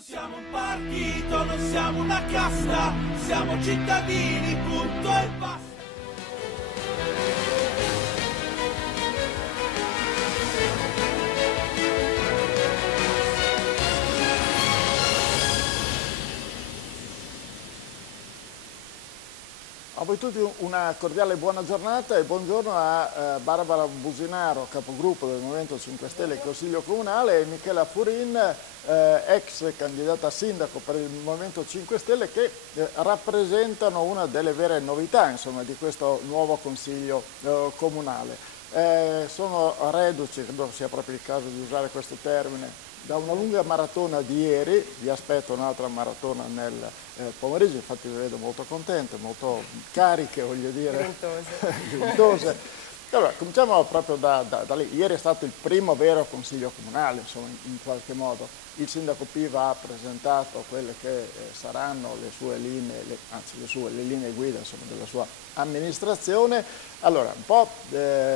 Non siamo un partito, non siamo una casta, siamo cittadini, punto e basta. A voi tutti una cordiale buona giornata e buongiorno a Barbara Businaro, capogruppo del Movimento 5 Stelle e Consiglio Comunale, e Michela Furin, ex candidata a sindaco per il Movimento 5 Stelle, che rappresentano una delle vere novità, insomma, di questo nuovo Consiglio Comunale. Sono reduci, credo sia proprio il caso di usare questo termine, da una lunga maratona di ieri. Vi aspetto un'altra maratona nel pomeriggio, infatti vi vedo molto contente, molto cariche, voglio dire, grintose. Allora, cominciamo proprio da lì. Ieri è stato il primo vero Consiglio Comunale, insomma, in qualche modo. Il sindaco Piva ha presentato quelle che saranno le sue linee, le linee guida, insomma, della sua amministrazione. Allora, un po'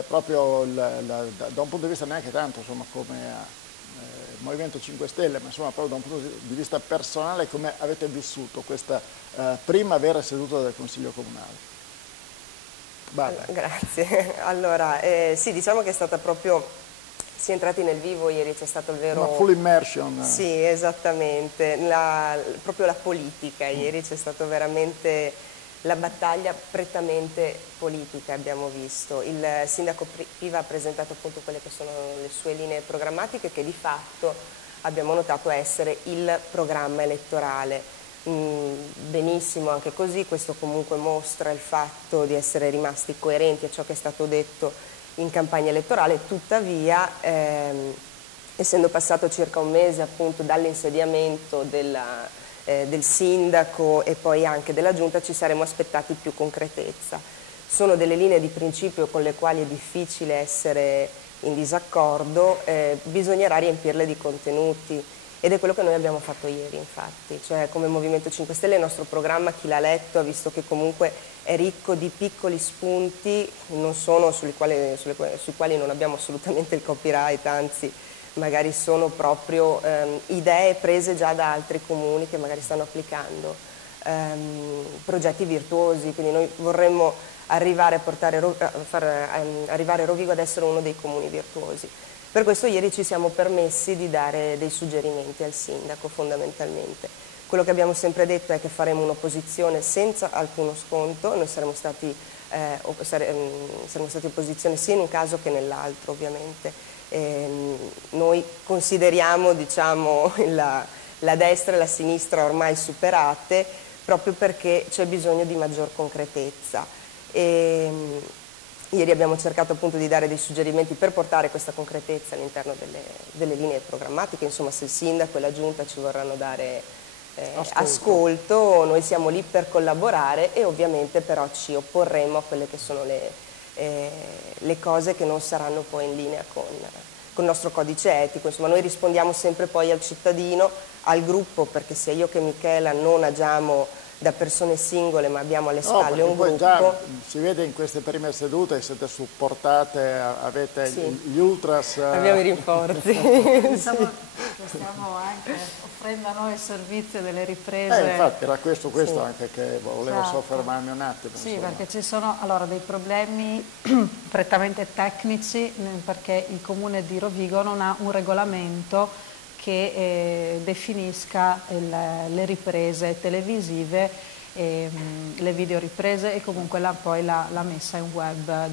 proprio da un punto di vista neanche tanto, insomma, come Movimento 5 Stelle, ma insomma proprio da un punto di vista personale, come avete vissuto questa prima vera seduta del Consiglio Comunale? Barbara. Grazie. Allora, sì, diciamo che è stata proprio, si è entrati nel vivo ieri, c'è stato il vero... Una full immersion. Sì, esattamente, proprio la politica, ieri c'è stato veramente la battaglia prettamente politica, abbiamo visto. Il sindaco Piva ha presentato appunto quelle che sono le sue linee programmatiche, che di fatto abbiamo notato essere il programma elettorale. Benissimo anche così, questo comunque mostra il fatto di essere rimasti coerenti a ciò che è stato detto in campagna elettorale. Tuttavia, essendo passato circa un mese appunto dall'insediamento del sindaco e poi anche della giunta, ci saremmo aspettati più concretezza. Sono delle linee di principio con le quali è difficile essere in disaccordo, bisognerà riempirle di contenuti, ed è quello che noi abbiamo fatto ieri, infatti. Cioè, come Movimento 5 Stelle, il nostro programma, chi l'ha letto ha visto che comunque è ricco di piccoli spunti, non sono sui quali non abbiamo assolutamente il copyright, anzi magari sono proprio idee prese già da altri comuni che magari stanno applicando progetti virtuosi. Quindi noi vorremmo arrivare a far arrivare Rovigo ad essere uno dei comuni virtuosi. Per questo ieri ci siamo permessi di dare dei suggerimenti al sindaco, fondamentalmente. Quello che abbiamo sempre detto è che faremo un'opposizione senza alcuno sconto. Noi saremo stati opposizione sia in un caso che nell'altro, ovviamente. Noi consideriamo, diciamo, la destra e la sinistra ormai superate, proprio perché c'è bisogno di maggior concretezza. Ieri abbiamo cercato appunto di dare dei suggerimenti per portare questa concretezza all'interno delle linee programmatiche. Insomma, se il sindaco e la giunta ci vorranno dare ascolto, noi siamo lì per collaborare, e ovviamente però ci opporremo a quelle che sono le cose che non saranno poi in linea con il nostro codice etico. Insomma, noi rispondiamo sempre poi al cittadino, al gruppo, perché sia io che Michela non agiamo da persone singole, ma abbiamo alle spalle un gruppo. Già si vede in queste prime sedute, siete supportate, avete gli ultras. Abbiamo i rinforzi. Diciamo che stiamo anche offrendo a noi il servizio delle riprese. Infatti era questo anche che volevo soffermarmi un attimo. Sì, perché ci sono dei problemi prettamente tecnici, perché il comune di Rovigo non ha un regolamento che definisca le riprese televisive, le videoriprese, e comunque poi la messa in web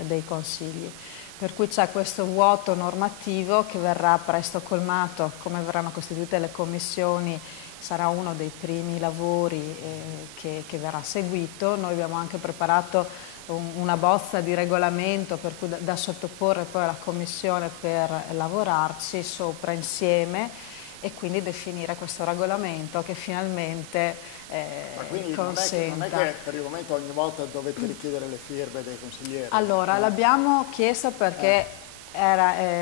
dei consigli. Per cui c'è questo vuoto normativo che verrà presto colmato. Come verranno costituite le commissioni sarà uno dei primi lavori che verrà seguito. Noi abbiamo anche preparato una bozza di regolamento per cui da sottoporre poi alla Commissione per lavorarci sopra insieme, e quindi definire questo regolamento che finalmente Ma quindi consenta. Non è che per il momento ogni volta dovete richiedere le firme dei consiglieri? Allora, l'abbiamo chiesto perché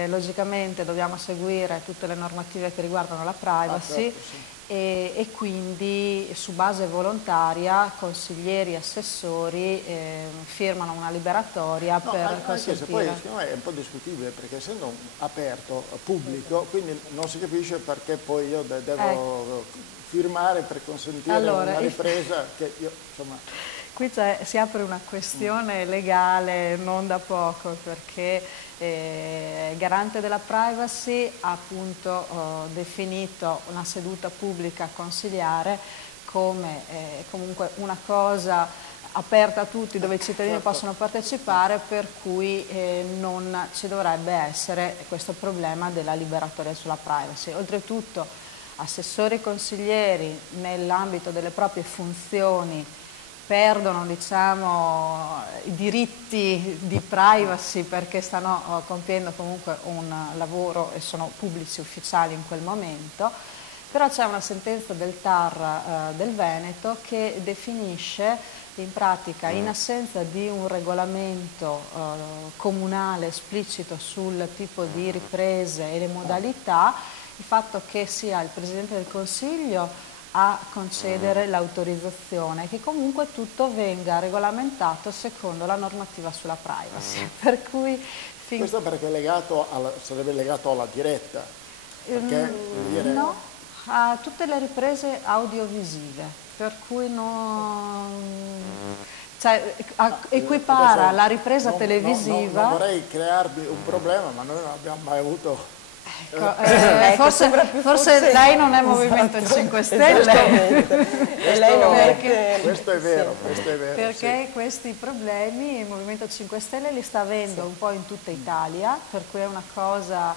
logicamente dobbiamo seguire tutte le normative che riguardano la privacy, certo, sì. e quindi su base volontaria consiglieri e assessori firmano una liberatoria per consentire. Anche se poi secondo me è un po' discutibile, perché essendo aperto, pubblico, quindi non si capisce perché poi io devo firmare per consentire una ripresa che io, insomma... Qui si apre una questione legale non da poco, perché Garante della Privacy ha appunto definito una seduta pubblica consigliare come comunque una cosa aperta a tutti, dove i cittadini possono partecipare, per cui non ci dovrebbe essere questo problema della liberatoria sulla privacy. Oltretutto assessori e consiglieri nell'ambito delle proprie funzioni perdono, diciamo, i diritti di privacy perché stanno compiendo comunque un lavoro e sono pubblici ufficiali in quel momento, però c'è una sentenza del TAR del Veneto che definisce in pratica, in assenza di un regolamento comunale esplicito sul tipo di riprese e le modalità, il fatto che sia il Presidente del Consiglio a concedere l'autorizzazione, che comunque tutto venga regolamentato secondo la normativa sulla privacy. Per cui questo perché è legato sarebbe legato alla diretta? Perché, no, a tutte le riprese audiovisive, per cui cioè, equipara la ripresa televisiva. Non vorrei crearvi un problema, ma noi non abbiamo mai avuto... forse lei non è Movimento 5 Stelle. Questo è vero, perché questi problemi il Movimento 5 Stelle li sta avendo un po' in tutta Italia, per cui è una cosa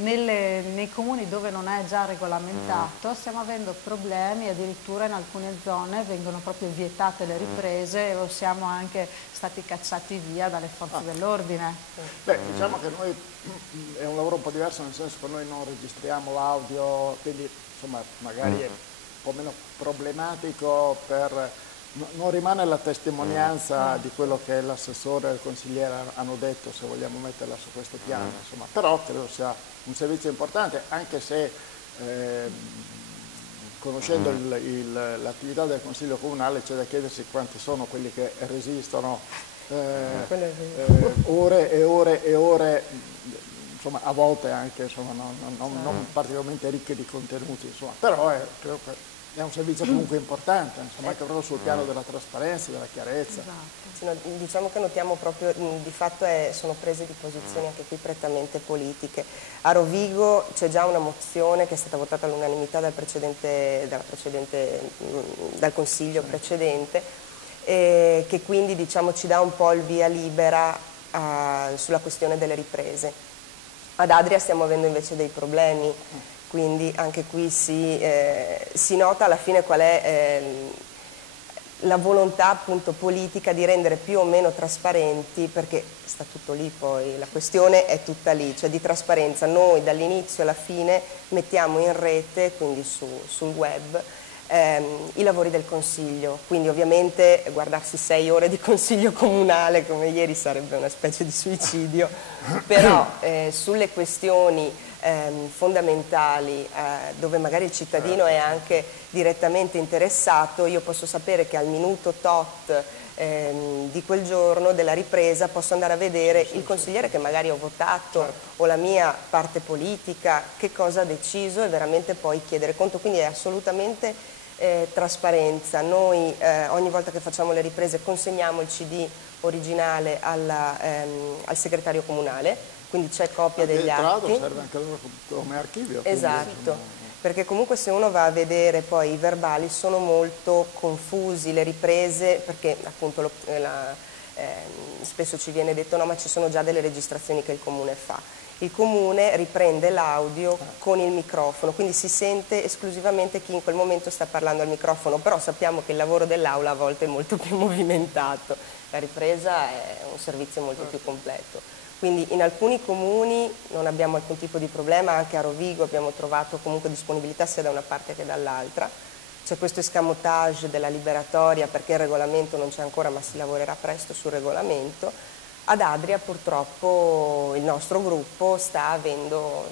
nei comuni dove non è già regolamentato stiamo avendo problemi, addirittura in alcune zone vengono proprio vietate le riprese o siamo anche stati cacciati via dalle forze dell'ordine. Beh, diciamo che noi è un lavoro un po' diverso, nel senso che noi non registriamo l'audio, quindi insomma magari è un po' meno problematico, non rimane la testimonianza di quello che l'assessore e il consigliere hanno detto, se vogliamo metterla su questo piano, insomma. Però credo sia un servizio importante, anche se conoscendo l'attività del Consiglio Comunale c'è da chiedersi quanti sono quelli che resistono ore e ore e ore, insomma a volte anche insomma, non particolarmente ricche di contenuti, insomma. Però credo che è un servizio comunque importante, insomma, anche proprio sul piano della trasparenza, della chiarezza. Esatto. Sì, diciamo che notiamo proprio, di fatto sono prese di posizioni anche qui prettamente politiche. A Rovigo c'è già una mozione che è stata votata all'unanimità dal Consiglio precedente, che quindi diciamo, ci dà un po' il via libera sulla questione delle riprese. Ad Adria stiamo avendo invece dei problemi. Quindi anche qui si nota alla fine qual è la volontà appunto politica di rendere più o meno trasparenti, perché sta tutto lì poi, la questione è tutta lì, cioè di trasparenza. Noi dall'inizio alla fine mettiamo in rete, quindi sul web, i lavori del Consiglio, quindi ovviamente guardarsi 6 ore di Consiglio Comunale come ieri sarebbe una specie di suicidio, però sulle questioni fondamentali dove magari il cittadino è anche direttamente interessato, io posso sapere che al minuto tot di quel giorno della ripresa posso andare a vedere il consigliere che magari ho votato o la mia parte politica, che cosa ha deciso e veramente poi chiedere conto, quindi è assolutamente trasparenza. Noi ogni volta che facciamo le riprese consegniamo il CD originale al segretario comunale, quindi c'è copia degli atti. Tra l'altro serve anche loro come archivio. Esatto, perché comunque se uno va a vedere poi i verbali sono molto confusi, le riprese, perché appunto spesso ci viene detto no, ma ci sono già delle registrazioni che il comune fa. Il comune riprende l'audio con il microfono, quindi si sente esclusivamente chi in quel momento sta parlando al microfono, però sappiamo che il lavoro dell'aula a volte è molto più movimentato, la ripresa è un servizio molto più completo. Quindi in alcuni comuni non abbiamo alcun tipo di problema, anche a Rovigo abbiamo trovato comunque disponibilità sia da una parte che dall'altra. C'è questo escamotage della liberatoria perché il regolamento non c'è ancora, ma si lavorerà presto sul regolamento. Ad Adria purtroppo il nostro gruppo sta avendo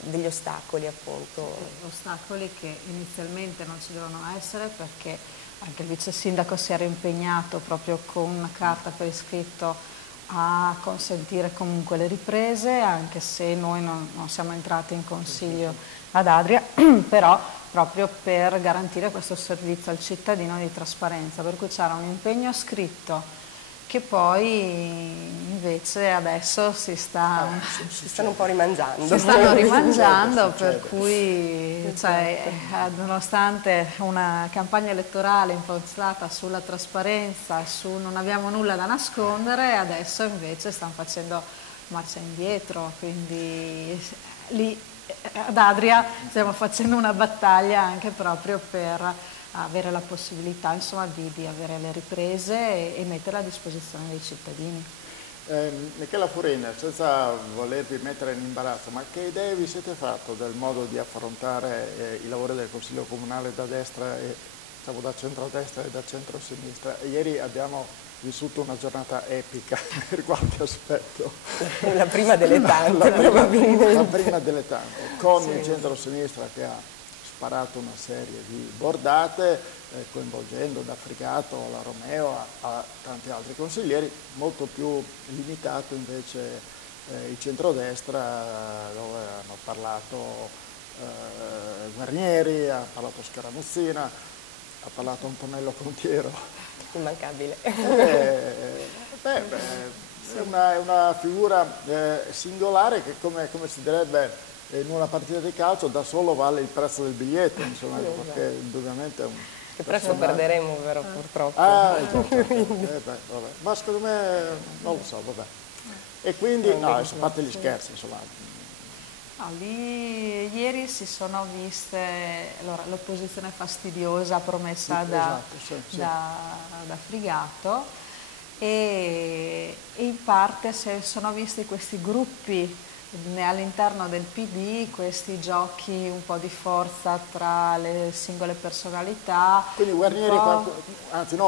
degli ostacoli appunto. Ostacoli che inizialmente non ci devono essere, perché anche il vice sindaco si era impegnato proprio con una carta per iscritto a consentire comunque le riprese, anche se noi non siamo entrati in consiglio ad Adria, però proprio per garantire questo servizio al cittadino di trasparenza, per cui c'era un impegno scritto che poi invece adesso si stanno un po' rimangiando. Si stanno rimangiando, per cui nonostante una campagna elettorale impostata sulla trasparenza, su non abbiamo nulla da nascondere, adesso invece stanno facendo marcia indietro, quindi lì ad Adria stiamo facendo una battaglia anche proprio per avere la possibilità, insomma, di avere le riprese e metterle a disposizione dei cittadini. Michela Furin, senza volervi mettere in imbarazzo, ma che idee vi siete fatto del modo di affrontare i lavori del Consiglio Comunale da destra, diciamo, da centrodestra e da centrosinistra? Ieri abbiamo vissuto una giornata epica per qualche aspetto. La prima delle tante, probabilmente. La prima delle tante, con il centrosinistra che ha sparato una serie di bordate, coinvolgendo da Frigato alla Romeo a tanti altri consiglieri, molto più limitato invece il centrodestra, dove hanno parlato Guarnieri, ha parlato Scaramuzzina, ha parlato Antonello Contiero. Immancabile. È una figura singolare che, come si direbbe in una partita di calcio, da solo vale il prezzo del biglietto, insomma, perché indubbiamente è un che presto perderemo, però, purtroppo. Vabbè. Ma secondo me non lo so, vabbè. E quindi, adesso a parte gli scherzi, insomma. Lì ieri si sono viste l'opposizione fastidiosa promessa da Frigato, e in parte si sono visti questi gruppi all'interno del PD, questi giochi un po' di forza tra le singole personalità. Quindi Guarnieri, anzi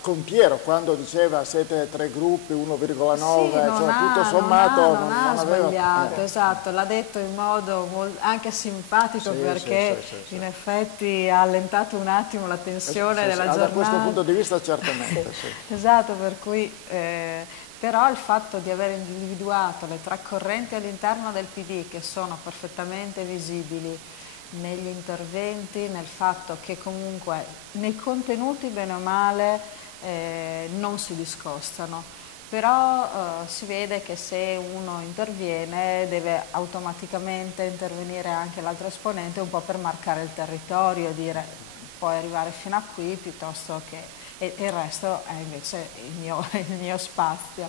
Contiero, quando diceva siete tre gruppi, 1,9, tutto sommato non ha sbagliato, esatto, l'ha detto in modo anche simpatico, perché in effetti ha allentato un attimo la tensione della giornata. Da questo punto di vista certamente. Esatto, per cui però il fatto di aver individuato le tre correnti all'interno del PD, che sono perfettamente visibili negli interventi, nel fatto che comunque nei contenuti bene o male non si discostano, però si vede che se uno interviene deve automaticamente intervenire anche l'altro esponente, un po' per marcare il territorio, dire puoi arrivare fino a qui piuttosto che... e il resto è invece il mio spazio.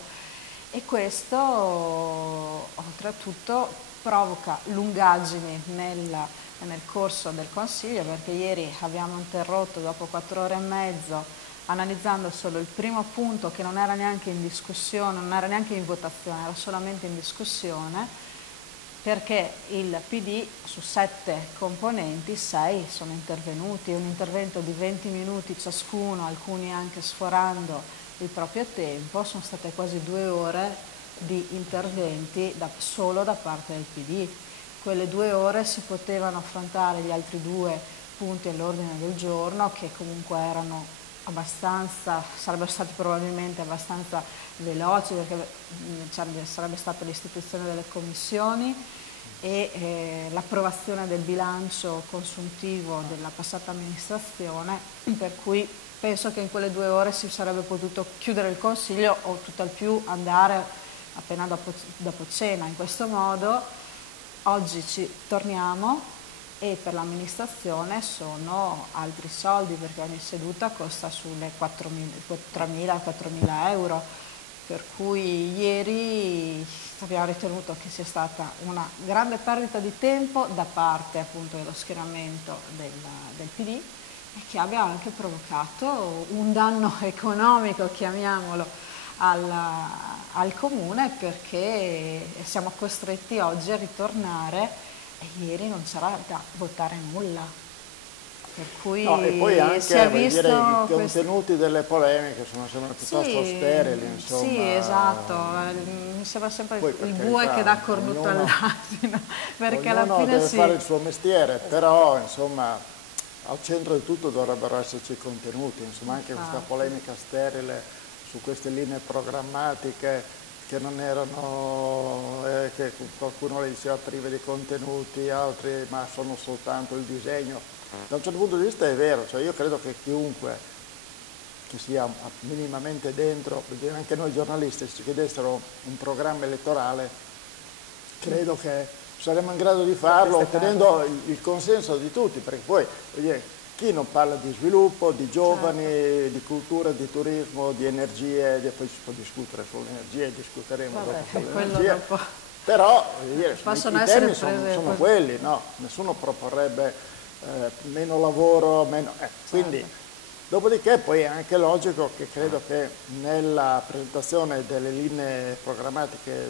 E questo oltretutto provoca lungaggini nel corso del Consiglio, perché ieri abbiamo interrotto dopo 4 ore e mezzo analizzando solo il primo punto, che non era neanche in discussione, non era neanche in votazione, era solamente in discussione, perché il PD su 7 componenti 6 sono intervenuti, un intervento di 20 minuti ciascuno, alcuni anche sforando il proprio tempo, sono state quasi 2 ore di interventi solo da parte del PD. Quelle 2 ore si potevano affrontare gli altri 2 punti all'ordine del giorno, che comunque erano sarebbero stati probabilmente abbastanza veloci, perché sarebbe stata l'istituzione delle commissioni e l'approvazione del bilancio consuntivo della passata amministrazione, per cui penso che in quelle 2 ore si sarebbe potuto chiudere il Consiglio o tutt'al più andare appena dopo cena. In questo modo oggi ci torniamo, e per l'amministrazione sono altri soldi, perché ogni seduta costa sulle 4.000 euro, per cui ieri abbiamo ritenuto che sia stata una grande perdita di tempo da parte appunto dello schieramento del PD, e che abbia anche provocato un danno economico, chiamiamolo, al comune, perché siamo costretti oggi a ritornare e ieri non c'era da votare nulla. Per cui No, e poi anche si è voglio visto dire, i contenuti delle polemiche sembrano piuttosto sterili, insomma. Sì, esatto, mi sembra sempre Poi, il per bue carità, che dà cornuto ognuno- all'asino, perché alla Ognuno fine deve sì. fare il suo mestiere, però insomma al centro di tutto dovrebbero esserci i contenuti, insomma anche questa Infatti. polemica sterile su queste linee programmatiche che non erano, che qualcuno le diceva prive di contenuti, altri ma sono soltanto il disegno. Da un certo punto di vista è vero, cioè io credo che chiunque che sia minimamente dentro, anche noi giornalisti, se ci chiedessero un programma elettorale, credo che saremmo in grado di farlo ottenendo il consenso di tutti, perché poi voglio dire, chi non parla di sviluppo, di giovani, di cultura, di turismo, di energie, poi si può discutere sull'energia, discuteremo dopo sull'energia, però i temi sono quelli, no? Nessuno proporrebbe meno lavoro, meno... quindi, dopodiché poi è anche logico che credo che nella presentazione delle linee programmatiche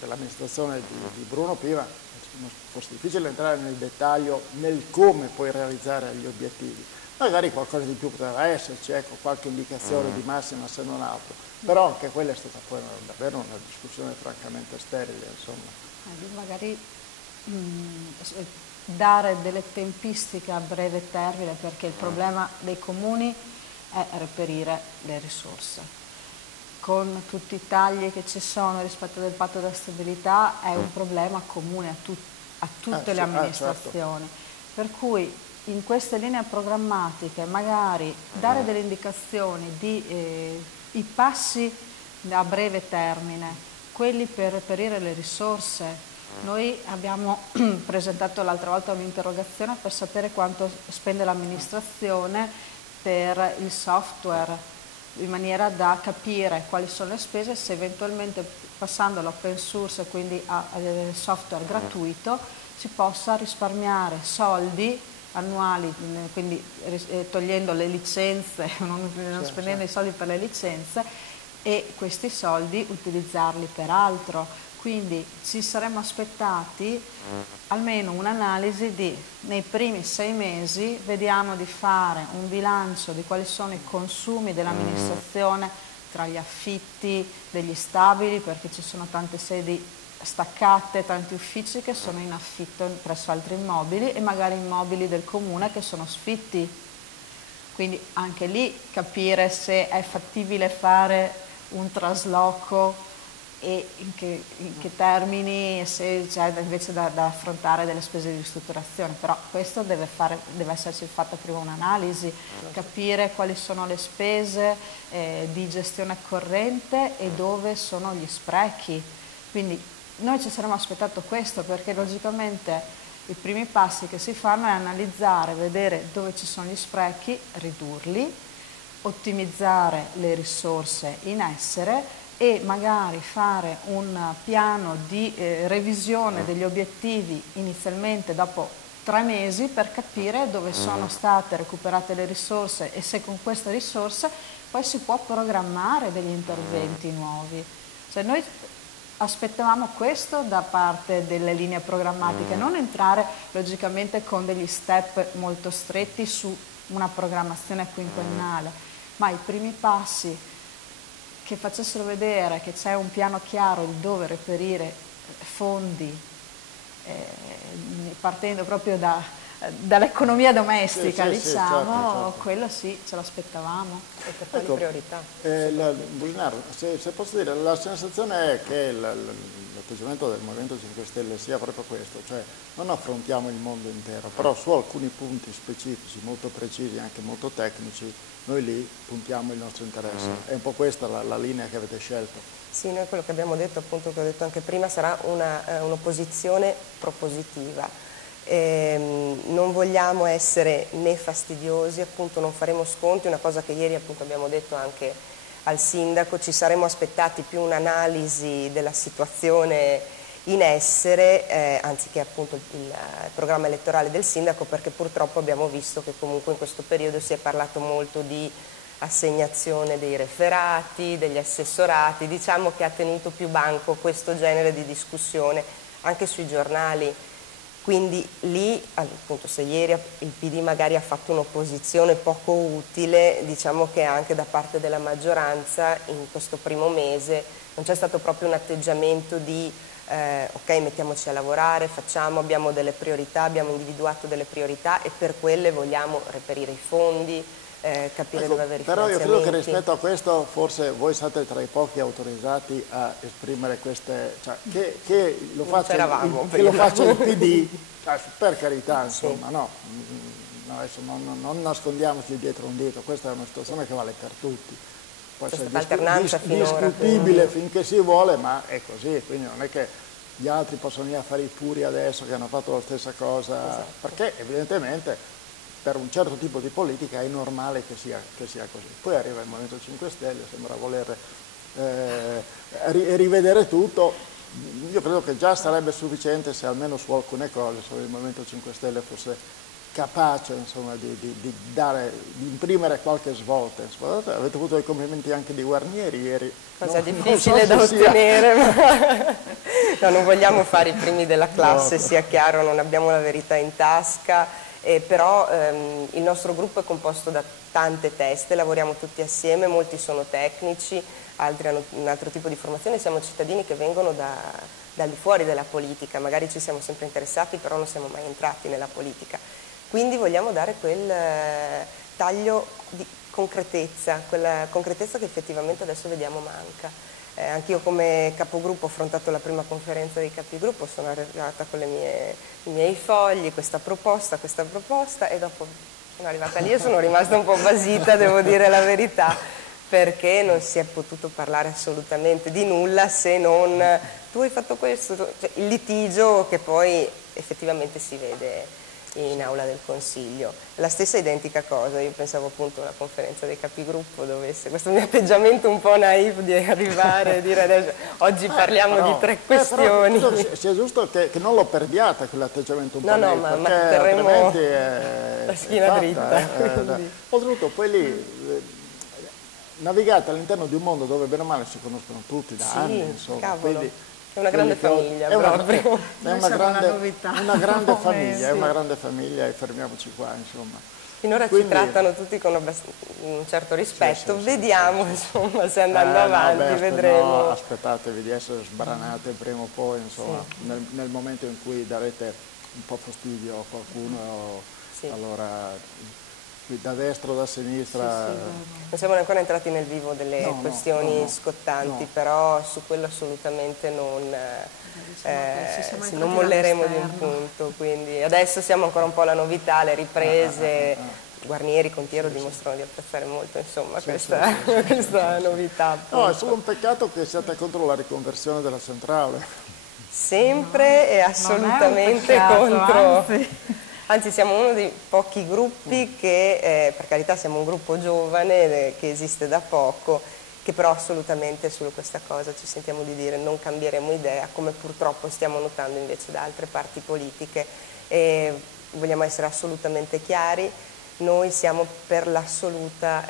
dell'amministrazione di Bruno Piva fosse difficile entrare nel dettaglio nel come poi realizzare gli obiettivi. Magari qualcosa di più poteva esserci, ecco, qualche indicazione di massima se non altro, però anche quella è stata poi davvero una discussione francamente sterile, insomma. Magari dare delle tempistiche a breve termine, perché il problema dei comuni è reperire le risorse. Con tutti i tagli che ci sono rispetto del patto della stabilità è un problema comune a tutte le amministrazioni. Certo. Per cui in queste linee programmatiche magari dare delle indicazioni di i passi a breve termine, quelli per reperire le risorse. Noi abbiamo presentato l'altra volta un'interrogazione per sapere quanto spende l'amministrazione per il software, in maniera da capire quali sono le spese, se eventualmente passando all'open source, quindi a software gratuito, si possa risparmiare soldi annuali, quindi togliendo le licenze, non spendendo i soldi per le licenze, e questi soldi utilizzarli per altro. Quindi ci saremmo aspettati almeno un'analisi di, nei primi 6 mesi, vediamo di fare un bilancio di quali sono i consumi dell'amministrazione tra gli affitti degli stabili, perché ci sono tante sedi staccate, tanti uffici che sono in affitto presso altri immobili e magari immobili del comune che sono sfitti. Quindi anche lì capire se è fattibile fare un trasloco e in che termini, se c'è invece da affrontare delle spese di ristrutturazione, però questo deve esserci fatta prima un'analisi, capire quali sono le spese di gestione corrente e dove sono gli sprechi. Quindi noi ci saremmo aspettato questo, perché logicamente i primi passi che si fanno è analizzare, vedere dove ci sono gli sprechi, ridurli, ottimizzare le risorse in essere e magari fare un piano di revisione degli obiettivi inizialmente dopo 3 mesi per capire dove sono state recuperate le risorse e se con queste risorse poi si può programmare degli interventi nuovi. Cioè noi aspettavamo questo da parte delle linee programmatiche, non entrare logicamente con degli step molto stretti su una programmazione quinquennale, ma i primi passi che facessero vedere che c'è un piano chiaro di dove reperire fondi, partendo proprio dall'economia domestica, diciamo, certo. Quello sì, ce l'aspettavamo. E per quali priorità? Businaro, se posso dire, la sensazione è che l'atteggiamento del Movimento 5 Stelle sia proprio questo, cioè non affrontiamo il mondo intero, però su alcuni punti specifici, molto precisi, anche molto tecnici, noi lì puntiamo il nostro interesse. È un po' questa la linea che avete scelto. Sì, noi quello che abbiamo detto, appunto, che ho detto anche prima, sarà un'opposizione propositiva. Non vogliamo essere né fastidiosi, appunto non faremo sconti, una cosa che ieri appunto abbiamo detto anche al sindaco, ci saremmo aspettati più un'analisi della situazione in essere, anziché appunto il programma elettorale del sindaco, perché purtroppo abbiamo visto che comunque in questo periodo si è parlato molto di assegnazione dei referati, degli assessorati, diciamo che ha tenuto più banco questo genere di discussione anche sui giornali. Quindi lì, appunto, se ieri il PD magari ha fatto un'opposizione poco utile, diciamo che anche da parte della maggioranza in questo primo mese non c'è stato proprio un atteggiamento di ok, mettiamoci a lavorare, abbiamo delle priorità, abbiamo individuato delle priorità e per quelle vogliamo reperire i fondi, capire dove avere i però io finanziamenti. credo che rispetto a questo forse voi siete tra i pochi autorizzati a esprimere queste, cioè, che lo faccia il PD, per carità, insomma, no, adesso non nascondiamoci dietro un dito, questa è una situazione che vale per tutti. Può essere discutibile finché si vuole, ma è così, quindi non è che gli altri possono venire a fare i puri adesso che hanno fatto la stessa cosa, esatto. Perché evidentemente per un certo tipo di politica è normale che sia così. Poi arriva il Movimento 5 Stelle, sembra voler rivedere tutto. Io credo che già sarebbe sufficiente se almeno su alcune cose il Movimento 5 Stelle fosse capace, insomma, di imprimere qualche svolta. Avete avuto i complimenti anche di Guarnieri ieri. Cosa difficile da ottenere, ma no, non vogliamo fare i primi della classe, sia chiaro, non abbiamo la verità in tasca, però il nostro gruppo è composto da tante teste, lavoriamo tutti assieme, molti sono tecnici, altri hanno un altro tipo di formazione, siamo cittadini che vengono da lì fuori della politica, magari ci siamo sempre interessati, però non siamo mai entrati nella politica. Quindi vogliamo dare quel taglio di concretezza, quella concretezza che effettivamente adesso vediamo manca. Anch'io come capogruppo ho affrontato la prima conferenza dei capigruppo, sono arrivata con i miei fogli, questa proposta, e dopo sono arrivata lì e sono rimasta un po' basita, devo dire la verità, perché non si è potuto parlare assolutamente di nulla se non tu hai fatto questo, cioè, il litigio che poi effettivamente si vede in aula del Consiglio. La stessa identica cosa, io pensavo appunto a una conferenza dei capigruppo dovesse, questo mio atteggiamento un po' naif di arrivare e dire adesso, oggi parliamo di 3 questioni. Però sia giusto che non lo perdiate quell'atteggiamento un po' naif, ma terremo la schiena dritta. Oltretutto poi lì navigate all'interno di un mondo dove bene o male si conoscono tutti da anni, insomma. Cavolo. Quindi, è una grande famiglia, proprio. È una grande famiglia, è una grande famiglia e fermiamoci qua, insomma. Finora ci trattano tutti con un certo rispetto, vediamo insomma se andando avanti vedremo. No, aspettatevi di essere sbranate prima o poi, insomma, nel momento in cui darete un po' fastidio a qualcuno, allora da destra o da sinistra. Non siamo ancora entrati nel vivo delle questioni scottanti, però su quello assolutamente non molleremo di un punto. Quindi adesso siamo ancora un po' alla novità, le riprese. Guarnieri, Contiero dimostrano di apprezzare molto, insomma, questa novità. No, è solo un peccato che siate contro la riconversione della centrale. Sempre e assolutamente contro. Anzi, siamo uno dei pochi gruppi che, per carità siamo un gruppo giovane che esiste da poco, che però assolutamente su questa cosa ci sentiamo di dire non cambieremo idea, come purtroppo stiamo notando invece da altre parti politiche. E vogliamo essere assolutamente chiari, noi siamo per l'assoluta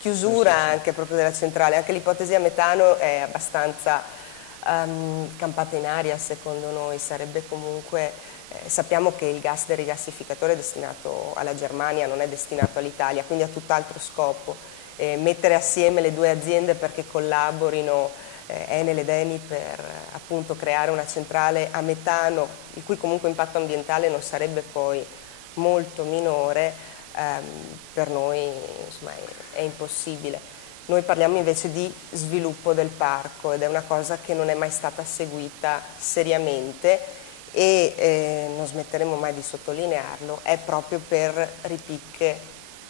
chiusura anche proprio della centrale, anche l'ipotesi a metano è abbastanza campata in aria secondo noi, sarebbe comunque... sappiamo che il gas del rigassificatore è destinato alla Germania, non è destinato all'Italia, quindi ha tutt'altro scopo. Mettere assieme le due aziende perché collaborino, Enel ed Eni, per appunto creare una centrale a metano, il cui comunque impatto ambientale non sarebbe poi molto minore, per noi insomma, è impossibile. Noi parliamo invece di sviluppo del parco ed è una cosa che non è mai stata seguita seriamente, e non smetteremo mai di sottolinearlo, è proprio per ripicche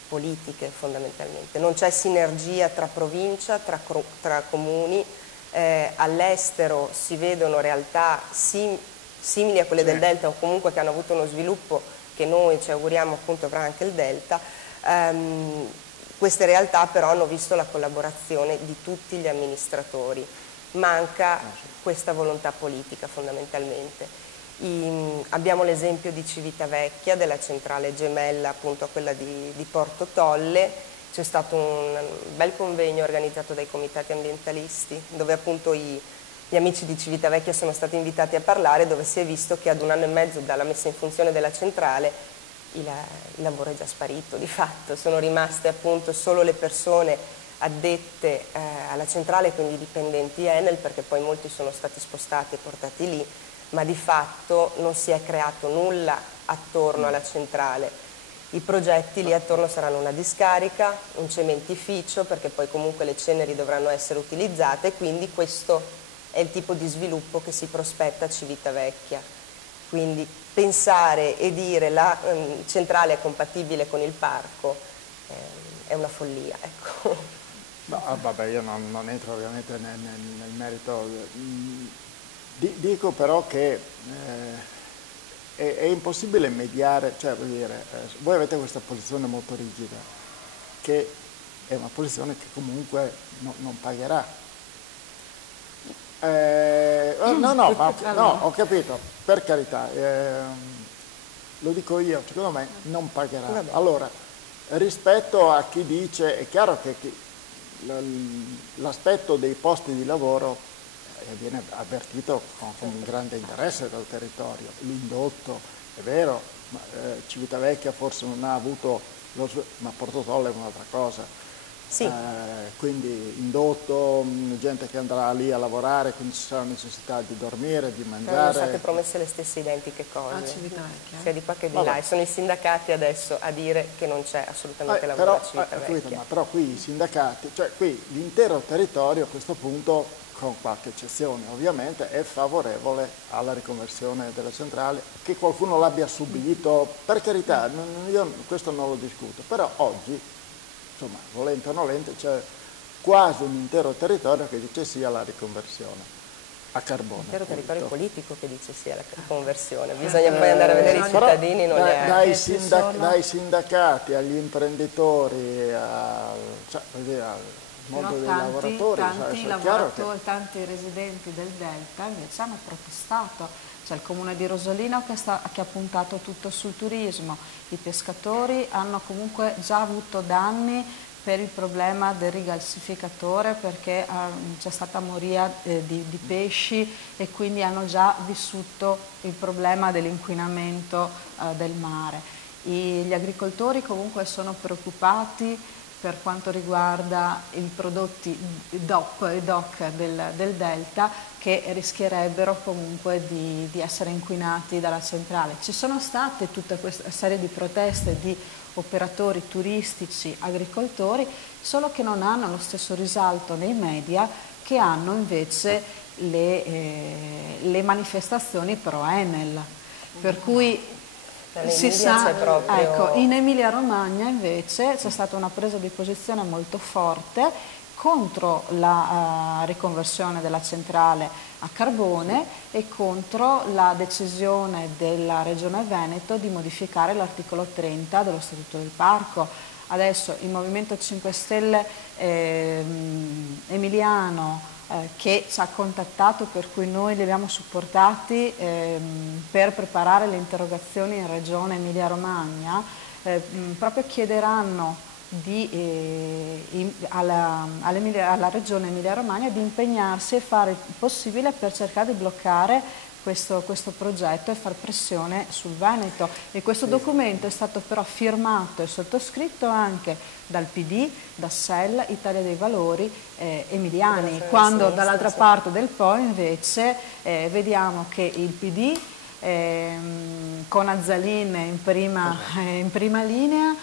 politiche fondamentalmente. Non c'è sinergia tra provincia, tra comuni, all'estero si vedono realtà simili a quelle del Delta o comunque che hanno avuto uno sviluppo che noi ci auguriamo appunto avrà anche il Delta. Queste realtà però hanno visto la collaborazione di tutti gli amministratori, manca questa volontà politica fondamentalmente. Abbiamo l'esempio di Civitavecchia, della centrale gemella appunto a quella di Porto Tolle. C'è stato un bel convegno organizzato dai comitati ambientalisti dove appunto i gli amici di Civitavecchia sono stati invitati a parlare, dove si è visto che ad 1 anno e mezzo dalla messa in funzione della centrale il lavoro è già sparito di fatto, sono rimaste appunto solo le persone addette alla centrale, quindi dipendenti Enel, perché poi molti sono stati spostati e portati lì, ma di fatto non si è creato nulla attorno alla centrale. I progetti lì attorno saranno una discarica, un cementificio, perché poi comunque le ceneri dovranno essere utilizzate, quindi questo è il tipo di sviluppo che si prospetta a Civitavecchia. Quindi pensare e dire la centrale è compatibile con il parco è una follia, ecco. No, vabbè, io non entro ovviamente nel merito. Dico però che è impossibile mediare, cioè vuol dire, voi avete questa posizione molto rigida, che è una posizione che comunque non pagherà. No, ho capito, per carità, lo dico io, secondo me non pagherà. Allora, rispetto a chi dice, è chiaro che l'aspetto dei posti di lavoro viene avvertito con grande interesse dal territorio, l'indotto, è vero, ma Civitavecchia forse non ha avuto, ma Portotolle è un'altra cosa. Sì. Quindi indotto, gente che andrà lì a lavorare, quindi ci sarà necessità di dormire, di mangiare. Sono state promesse le stesse identiche cose, sia di qua che di là, e sono i sindacati adesso a dire che non c'è assolutamente lavoro a Civitavecchia. Però qui i sindacati, cioè qui l'intero territorio a questo punto, con qualche eccezione ovviamente, è favorevole alla riconversione della centrale, che qualcuno l'abbia subito, per carità, io questo non lo discuto, però oggi, insomma, volente o nolente, c'è quasi un intero territorio che dice sì alla riconversione a carbone. Un intero territorio politico che dice sì alla conversione, bisogna poi andare a vedere i cittadini, non dai sindacati agli imprenditori, al mondo dei lavoratori. Tanti residenti del Delta invece hanno protestato. C'è il comune di Rosolino che ha puntato tutto sul turismo, i pescatori hanno comunque già avuto danni per il problema del rigassificatore, perché c'è stata moria di pesci e quindi hanno già vissuto il problema dell'inquinamento del mare. Gli agricoltori comunque sono preoccupati per quanto riguarda i prodotti DOC del Delta, che rischierebbero comunque di essere inquinati dalla centrale. Ci sono state tutta questa serie di proteste di operatori turistici, agricoltori, solo che non hanno lo stesso risalto nei media che hanno invece le manifestazioni pro Enel. Per cui si sa, ecco, in Emilia Romagna invece c'è stata una presa di posizione molto forte contro la riconversione della centrale a carbone e contro la decisione della Regione Veneto di modificare l'articolo 30 dello Statuto del Parco. Adesso il Movimento 5 Stelle emiliano che ci ha contattato, per cui noi li abbiamo supportati per preparare le interrogazioni in Regione Emilia Romagna, proprio chiederanno alla Regione Emilia Romagna di impegnarsi e fare il possibile per cercare di bloccare questo progetto e far pressione sul Veneto. E questo documento è stato però firmato e sottoscritto anche dal PD, da SEL, Italia dei Valori, emiliani, quando dall'altra parte del Po invece vediamo che il PD con Azzalin in prima linea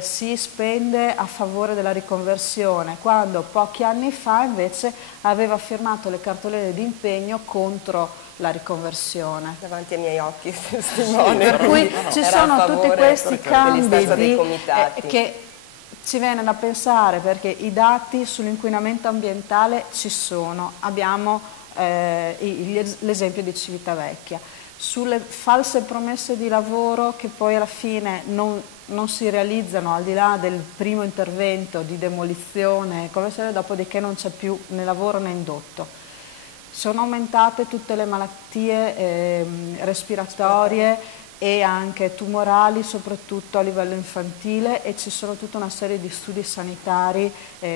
si spende a favore della riconversione, quando pochi anni fa invece aveva firmato le cartoline di impegno contro la riconversione. Davanti ai miei occhi, testimone. Per cui ci sono tutti questi cambi che ci viene da pensare, perché i dati sull'inquinamento ambientale ci sono, abbiamo l'esempio di Civitavecchia. Sulle false promesse di lavoro che poi alla fine non si realizzano, al di là del primo intervento di demolizione, dopodiché non c'è più né lavoro né indotto. Sono aumentate tutte le malattie respiratorie e anche tumorali, soprattutto a livello infantile, e ci sono tutta una serie di studi sanitari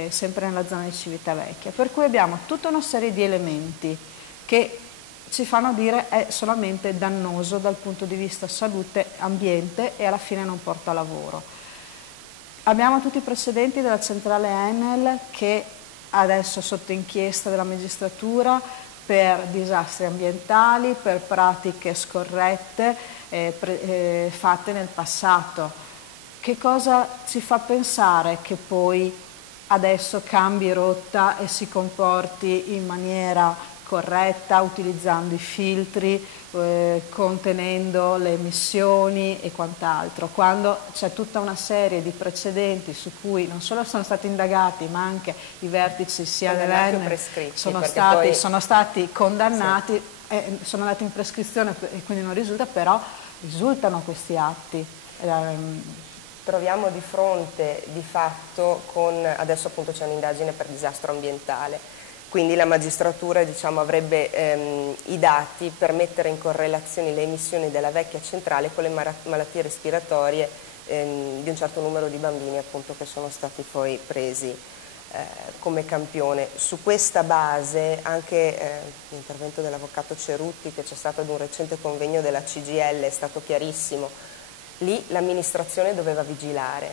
sempre nella zona di Civitavecchia. Per cui abbiamo tutta una serie di elementi che ci fanno dire è solamente dannoso dal punto di vista salute, ambiente e alla fine non porta lavoro. Abbiamo tutti i precedenti della centrale Enel che adesso è sotto inchiesta della magistratura per disastri ambientali, per pratiche scorrette fatte nel passato. Che cosa ci fa pensare che poi adesso cambi rotta e si comporti in maniera corretta, utilizzando i filtri, contenendo le emissioni e quant'altro, quando c'è tutta una serie di precedenti su cui non solo sono stati indagati ma anche i vertici sia dell'Enel sono stati condannati, sì. Sono andati in prescrizione e quindi non risulta, però risultano questi atti. Troviamo di fronte di fatto con, adesso appunto c'è un'indagine per disastro ambientale, quindi la magistratura avrebbe i dati per mettere in correlazione le emissioni della vecchia centrale con le malattie respiratorie di un certo numero di bambini appunto che sono stati poi presi come campione. Su questa base anche l'intervento dell'avvocato Cerutti che c'è stato ad un recente convegno della CGIL è stato chiarissimo. Lì l'amministrazione doveva vigilare,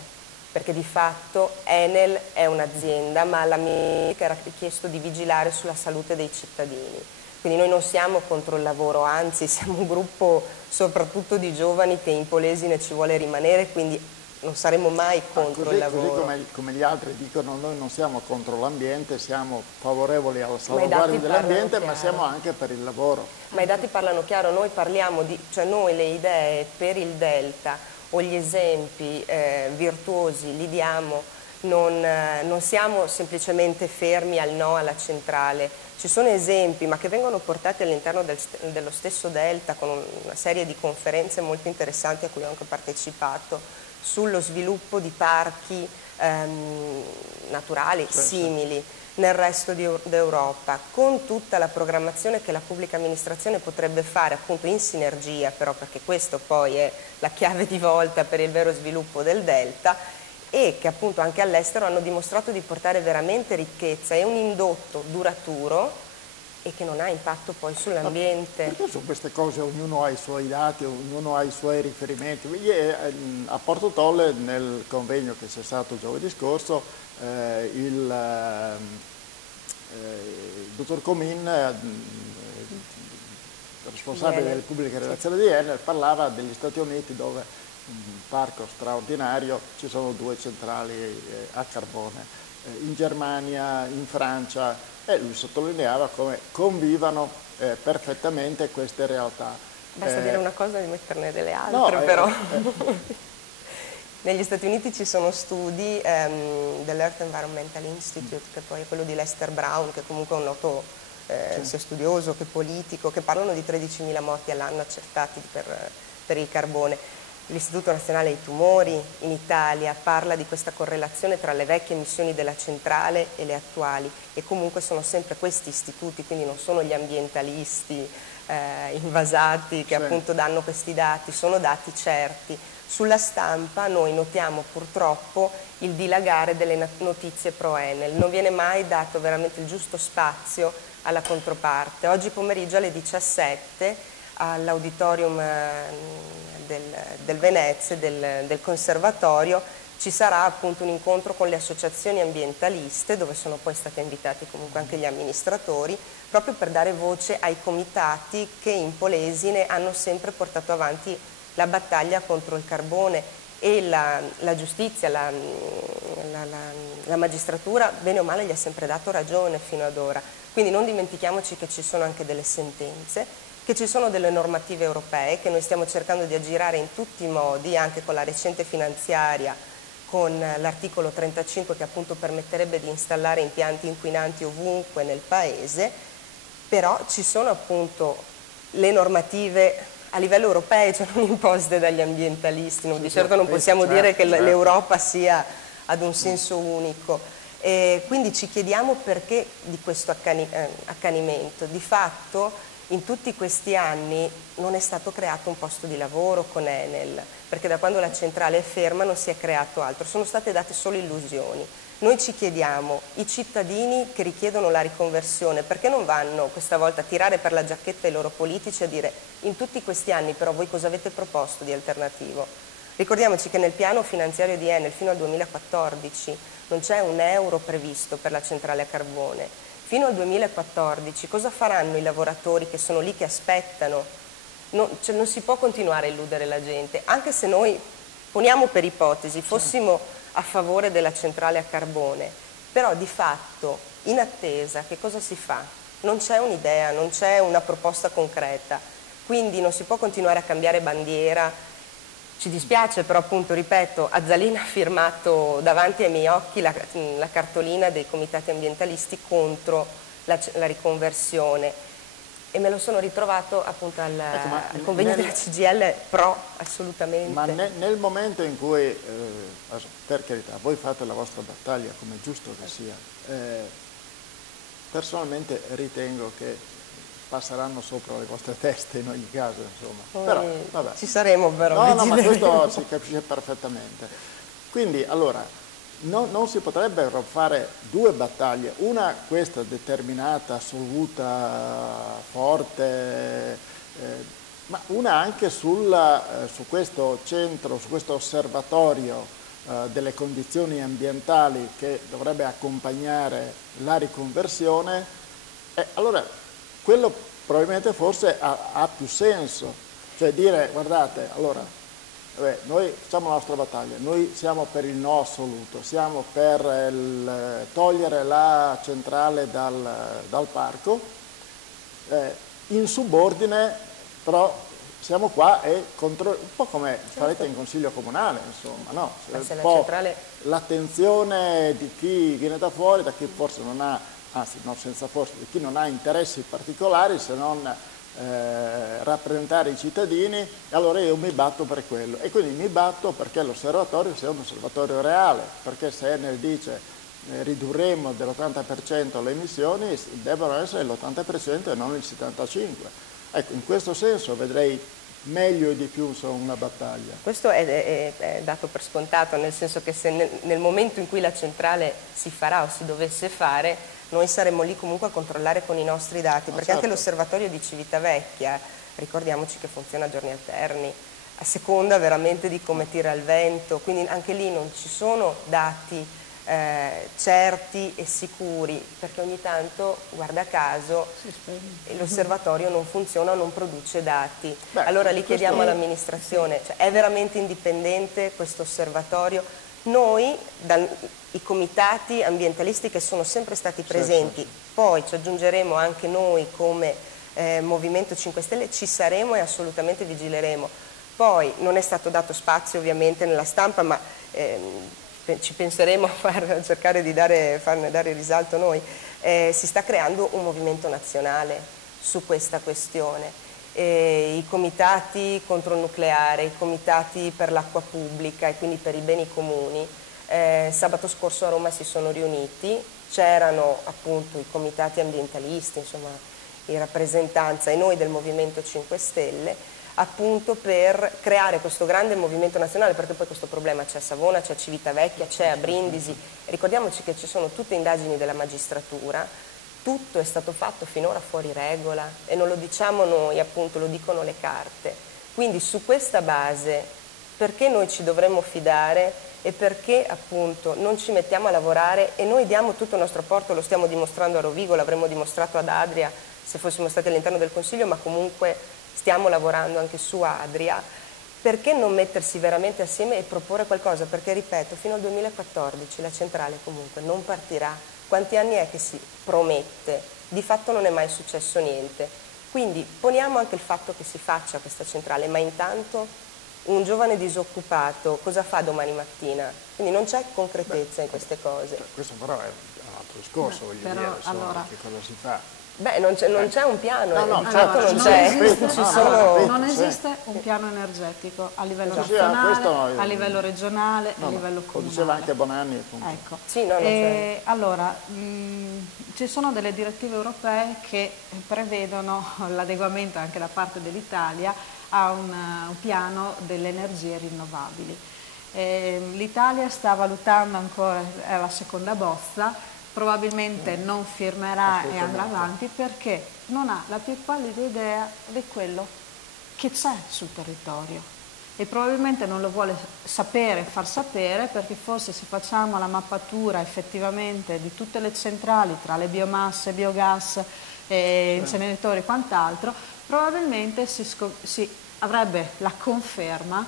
perché di fatto Enel è un'azienda, ma all'amministrazione era richiesto di vigilare sulla salute dei cittadini. Quindi noi non siamo contro il lavoro, anzi siamo un gruppo soprattutto di giovani che in Polesine ci vuole rimanere, quindi non saremo mai contro il lavoro. Così come gli altri dicono, noi non siamo contro l'ambiente, siamo favorevoli alla salvaguardia dell'ambiente, ma siamo anche per il lavoro. Ma i dati parlano chiaro, noi parliamo di, cioè noi le idee per il Delta o gli esempi virtuosi li diamo, non siamo semplicemente fermi al no alla centrale. Ci sono esempi, ma che vengono portati all'interno dello stesso Delta con una serie di conferenze molto interessanti a cui ho anche partecipato, sullo sviluppo di parchi naturali simili nel resto d'Europa, con tutta la programmazione che la pubblica amministrazione potrebbe fare appunto in sinergia, però perché questo poi è la chiave di volta per il vero sviluppo del Delta, e che appunto anche all'estero hanno dimostrato di portare veramente ricchezza e un indotto duraturo e che non ha impatto poi sull'ambiente. Perché su queste cose ognuno ha i suoi dati, ognuno ha i suoi riferimenti. A Porto Tolle, nel convegno che c'è stato giovedì scorso, il dottor Comin, responsabile delle pubbliche relazioni di Enel, parlava degli Stati Uniti dove un parco straordinario, ci sono 2 centrali a carbone, in Germania, in Francia, e lui sottolineava come convivano perfettamente queste realtà. Basta dire una cosa e metterne delle altre, però. Negli Stati Uniti ci sono studi dell'Earth Environmental Institute, che poi è quello di Lester Brown, che comunque è un noto sia studioso che politico, che parlano di 13.000 morti all'anno accertati per il carbone. L'Istituto Nazionale dei Tumori in Italia parla di questa correlazione tra le vecchie emissioni della centrale e le attuali, e comunque sono sempre questi istituti, quindi non sono gli ambientalisti invasati che appunto danno questi dati, sono dati certi. Sulla stampa noi notiamo purtroppo il dilagare delle notizie pro Enel, non viene mai dato veramente il giusto spazio alla controparte. Oggi pomeriggio alle 17 all'auditorium del Venezia, del Conservatorio, ci sarà appunto un incontro con le associazioni ambientaliste, dove sono poi stati invitati comunque anche gli amministratori, proprio per dare voce ai comitati che in Polesine hanno sempre portato avanti la battaglia contro il carbone, e la giustizia, la magistratura, bene o male, gli ha sempre dato ragione fino ad ora. Quindi non dimentichiamoci che ci sono anche delle sentenze, che ci sono delle normative europee che noi stiamo cercando di aggirare in tutti i modi, anche con la recente finanziaria, con l'articolo 35 che appunto permetterebbe di installare impianti inquinanti ovunque nel Paese, però ci sono appunto le normative a livello europeo, cioè non imposte dagli ambientalisti, di certo non possiamo dire che l'Europa sia ad un senso unico. Quindi ci chiediamo perché di questo accanimento. Di fatto in tutti questi anni non è stato creato un posto di lavoro con Enel, perché da quando la centrale è ferma non si è creato altro, sono state date solo illusioni. Noi ci chiediamo, i cittadini che richiedono la riconversione, perché non vanno questa volta a tirare per la giacchetta i loro politici e a dire in tutti questi anni però voi cosa avete proposto di alternativo? Ricordiamoci che nel piano finanziario di Enel fino al 2014 non c'è un euro previsto per la centrale a carbone. Fino al 2014 cosa faranno i lavoratori che sono lì che aspettano? Cioè non si può continuare a illudere la gente, anche se noi, poniamo per ipotesi, fossimo a favore della centrale a carbone, però di fatto in attesa che cosa si fa? Non c'è un'idea, non c'è una proposta concreta, quindi non si può continuare a cambiare bandiera. Ci dispiace però appunto, ripeto, Azzalina ha firmato davanti ai miei occhi la cartolina dei comitati ambientalisti contro la riconversione e me lo sono ritrovato appunto al convegno della CGIL pro, assolutamente. Ma nel momento in cui, per carità, voi fate la vostra battaglia come è giusto che sia, personalmente ritengo che passeranno sopra le vostre teste in ogni caso, insomma. Però, vabbè. Ci saremo però. No, ma questo si capisce perfettamente. Quindi, allora, non si potrebbero fare due battaglie, una questa determinata, assoluta, forte, ma una anche su questo centro, su questo osservatorio delle condizioni ambientali che dovrebbe accompagnare la riconversione. Allora, quello probabilmente forse ha più senso, cioè dire guardate, allora, noi facciamo la nostra battaglia, noi siamo per il no assoluto, siamo per togliere la centrale dal parco, in subordine però siamo qua e un po' come farete in consiglio comunale, insomma, no? Un po' l'attenzione di chi viene da fuori, da chi forse non ha, anzi no, senza forse, di chi non ha interessi particolari se non rappresentare i cittadini, e allora io mi batto per quello. E quindi mi batto perché l'osservatorio sia un osservatorio reale, perché se Enel dice ridurremo dell'80% le emissioni, devono essere l'80% e non il 75%. Ecco, in questo senso vedrei meglio e di più insomma, una battaglia. Questo è dato per scontato, nel senso che se nel momento in cui la centrale si farà o si dovesse fare, noi saremmo lì comunque a controllare con i nostri dati, perché certo. Anche l'osservatorio di Civitavecchia, ricordiamoci che funziona a giorni alterni, a seconda veramente di come tira il vento, quindi anche lì non ci sono dati certi e sicuri, perché ogni tanto, guarda caso, l'osservatorio non funziona, non produce dati. Allora lì chiediamo all'amministrazione, cioè, è veramente indipendente questo osservatorio? Noi, i comitati ambientalisti che sono sempre stati presenti, poi ci aggiungeremo anche noi come Movimento 5 Stelle, ci saremo e assolutamente vigileremo. Poi non è stato dato spazio ovviamente nella stampa, ma ci penseremo a cercare di farne dare risalto noi. Si sta creando un movimento nazionale su questa questione. I comitati contro il nucleare, i comitati per l'acqua pubblica e quindi per i beni comuni, sabato scorso a Roma si sono riuniti, c'erano appunto i comitati ambientalisti, insomma in rappresentanza e noi del Movimento 5 Stelle, appunto per creare questo grande movimento nazionale, perché poi questo problema c'è a Savona, c'è a Civitavecchia, c'è a Brindisi. Ricordiamoci che ci sono tutte indagini della magistratura, tutto è stato fatto finora fuori regola e non lo diciamo noi, appunto lo dicono le carte. Quindi su questa base perché noi ci dovremmo fidare e perché appunto non ci mettiamo a lavorare e noi diamo tutto il nostro apporto, lo stiamo dimostrando a Rovigo, l'avremmo dimostrato ad Adria se fossimo stati all'interno del Consiglio, ma comunque stiamo lavorando anche su Adria, perché non mettersi veramente assieme e proporre qualcosa? Perché, ripeto, fino al 2014 la centrale comunque non partirà. Quanti anni è che si promette? Di fatto non è mai successo niente. Quindi poniamo anche il fatto che si faccia questa centrale, ma intanto un giovane disoccupato cosa fa domani mattina? Quindi non c'è concretezza in queste cose. Questo però è un altro discorso, voglio dire, insomma, che cosa si fa? Beh, non c'è un piano, No, no, il certo, fatto non non c'è. esiste, Ci no, sono... no, Non sì. esiste un piano energetico a livello Sì, sì, nazionale, questo- a livello regionale, No, a no, livello lo comunale. diceva anche Bonanni, appunto. Ecco. Sì, no, non c'è. Allora, ci sono delle direttive europee che prevedono l'adeguamento anche da parte dell'Italia a un piano delle energie rinnovabili. L'Italia sta valutando ancora, è la seconda bozza, probabilmente non firmerà e andrà avanti perché non ha la più pallida idea di quello che c'è sul territorio e probabilmente non lo vuole sapere, far sapere, perché forse se facciamo la mappatura effettivamente di tutte le centrali tra le biomasse, biogas, inceneritori e quant'altro, probabilmente si avrebbe la conferma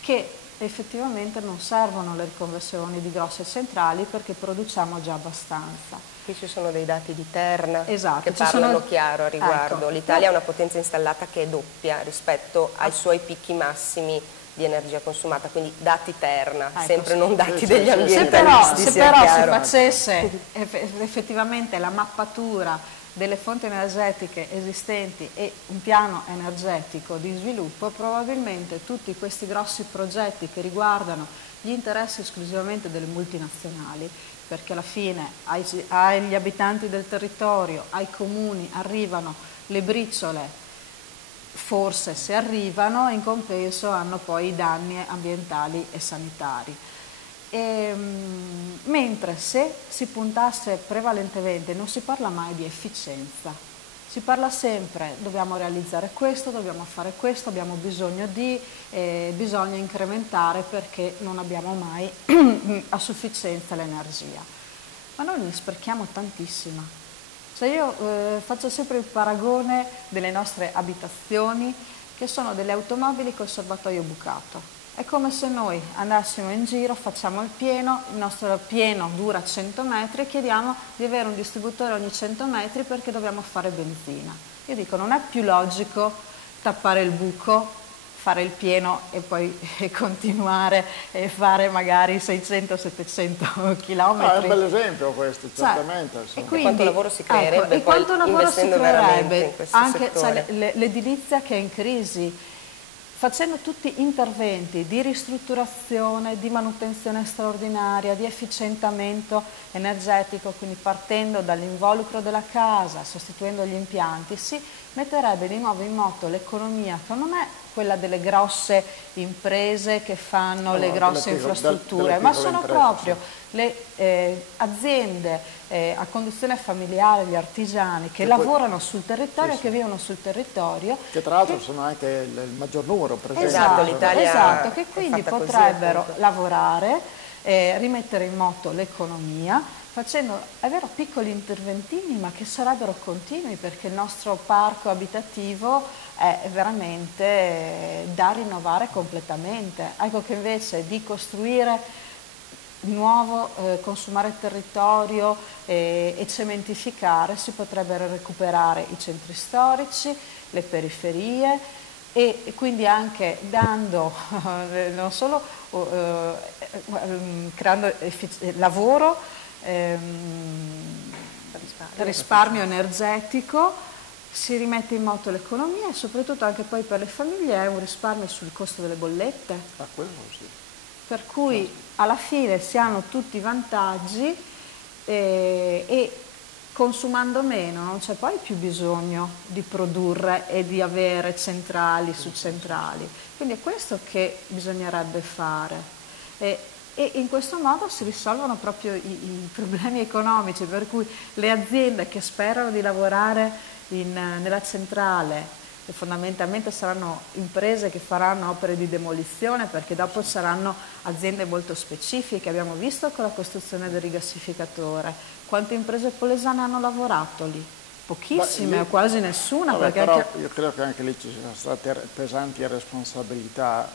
che effettivamente non servono le riconversioni di grosse centrali perché produciamo già abbastanza. Qui ci sono dei dati di Terna Esatto, che ci sono- parlano chiaro a riguardo. Ecco. L'Italia ha una potenza installata che è doppia rispetto ai suoi picchi massimi di energia consumata, quindi dati Terna, Ecco, sempre sì. non dati Sì, degli sì, sì, ambientalisti. Se sia però si chiaro. facesse effettivamente la mappatura delle fonti energetiche esistenti e un piano energetico di sviluppo, probabilmente tutti questi grossi progetti che riguardano gli interessi esclusivamente delle multinazionali, perché alla fine agli abitanti del territorio, ai comuni arrivano le briciole, forse se arrivano, in compenso hanno poi i danni ambientali e sanitari. Mentre se si puntasse prevalentemente, non si parla mai di efficienza, si parla sempre dobbiamo realizzare questo, dobbiamo fare questo, abbiamo bisogno di, bisogna incrementare perché non abbiamo mai a sufficienza l'energia. Ma noi ne sprechiamo tantissima. Cioè io faccio sempre il paragone delle nostre abitazioni che sono delle automobili col serbatoio bucato. È come se noi andassimo in giro, facciamo il nostro pieno dura 100 metri e chiediamo di avere un distributore ogni 100 metri perché dobbiamo fare benzina. Io dico, non è più logico tappare il buco, fare il pieno e poi continuare e fare magari 600-700 km. No, è un bel esempio questo, certamente. E insomma. quanto lavoro si creerebbe ecco, e poi quanto lavoro si investendo veramente creerebbe, in questo anche settore. l'edilizia che è in crisi, facendo tutti interventi di ristrutturazione, di manutenzione straordinaria, di efficientamento energetico, quindi partendo dall'involucro della casa, sostituendo gli impianti, si metterebbe di nuovo in moto l'economia, che non è quella delle grosse imprese che fanno le grosse infrastrutture, ma sono proprio le aziende a conduzione familiare, gli artigiani che lavorano sul territorio e che vivono sul territorio. Che tra l'altro sono anche il maggior numero presente. Esatto, l'Italia esatto, che è quindi fatta così, potrebbero appunto. lavorare, rimettere in moto l'economia, facendo, è vero, piccoli interventini, ma che sarebbero continui, perché il nostro parco abitativo è veramente da rinnovare completamente. Ecco che invece di costruire nuovo, consumare il territorio e cementificare, si potrebbero recuperare i centri storici, le periferie e quindi anche dando, non solo creando lavoro, risparmio energetico, si rimette in moto l'economia e soprattutto anche poi per le famiglie è un risparmio sul costo delle bollette. Ah, quello sì. Per cui alla fine si hanno tutti i vantaggi e consumando meno non c'è poi più bisogno di produrre e di avere centrali su centrali. Quindi è questo che bisognerebbe fare. E in questo modo si risolvono proprio i problemi economici, per cui le aziende che sperano di lavorare nella centrale fondamentalmente saranno imprese che faranno opere di demolizione, perché dopo saranno aziende molto specifiche. Abbiamo visto con la costruzione del rigassificatore quante imprese polesane hanno lavorato lì, pochissime o quasi nessuna. Vabbè, Perché però io credo che anche lì ci siano state pesanti responsabilità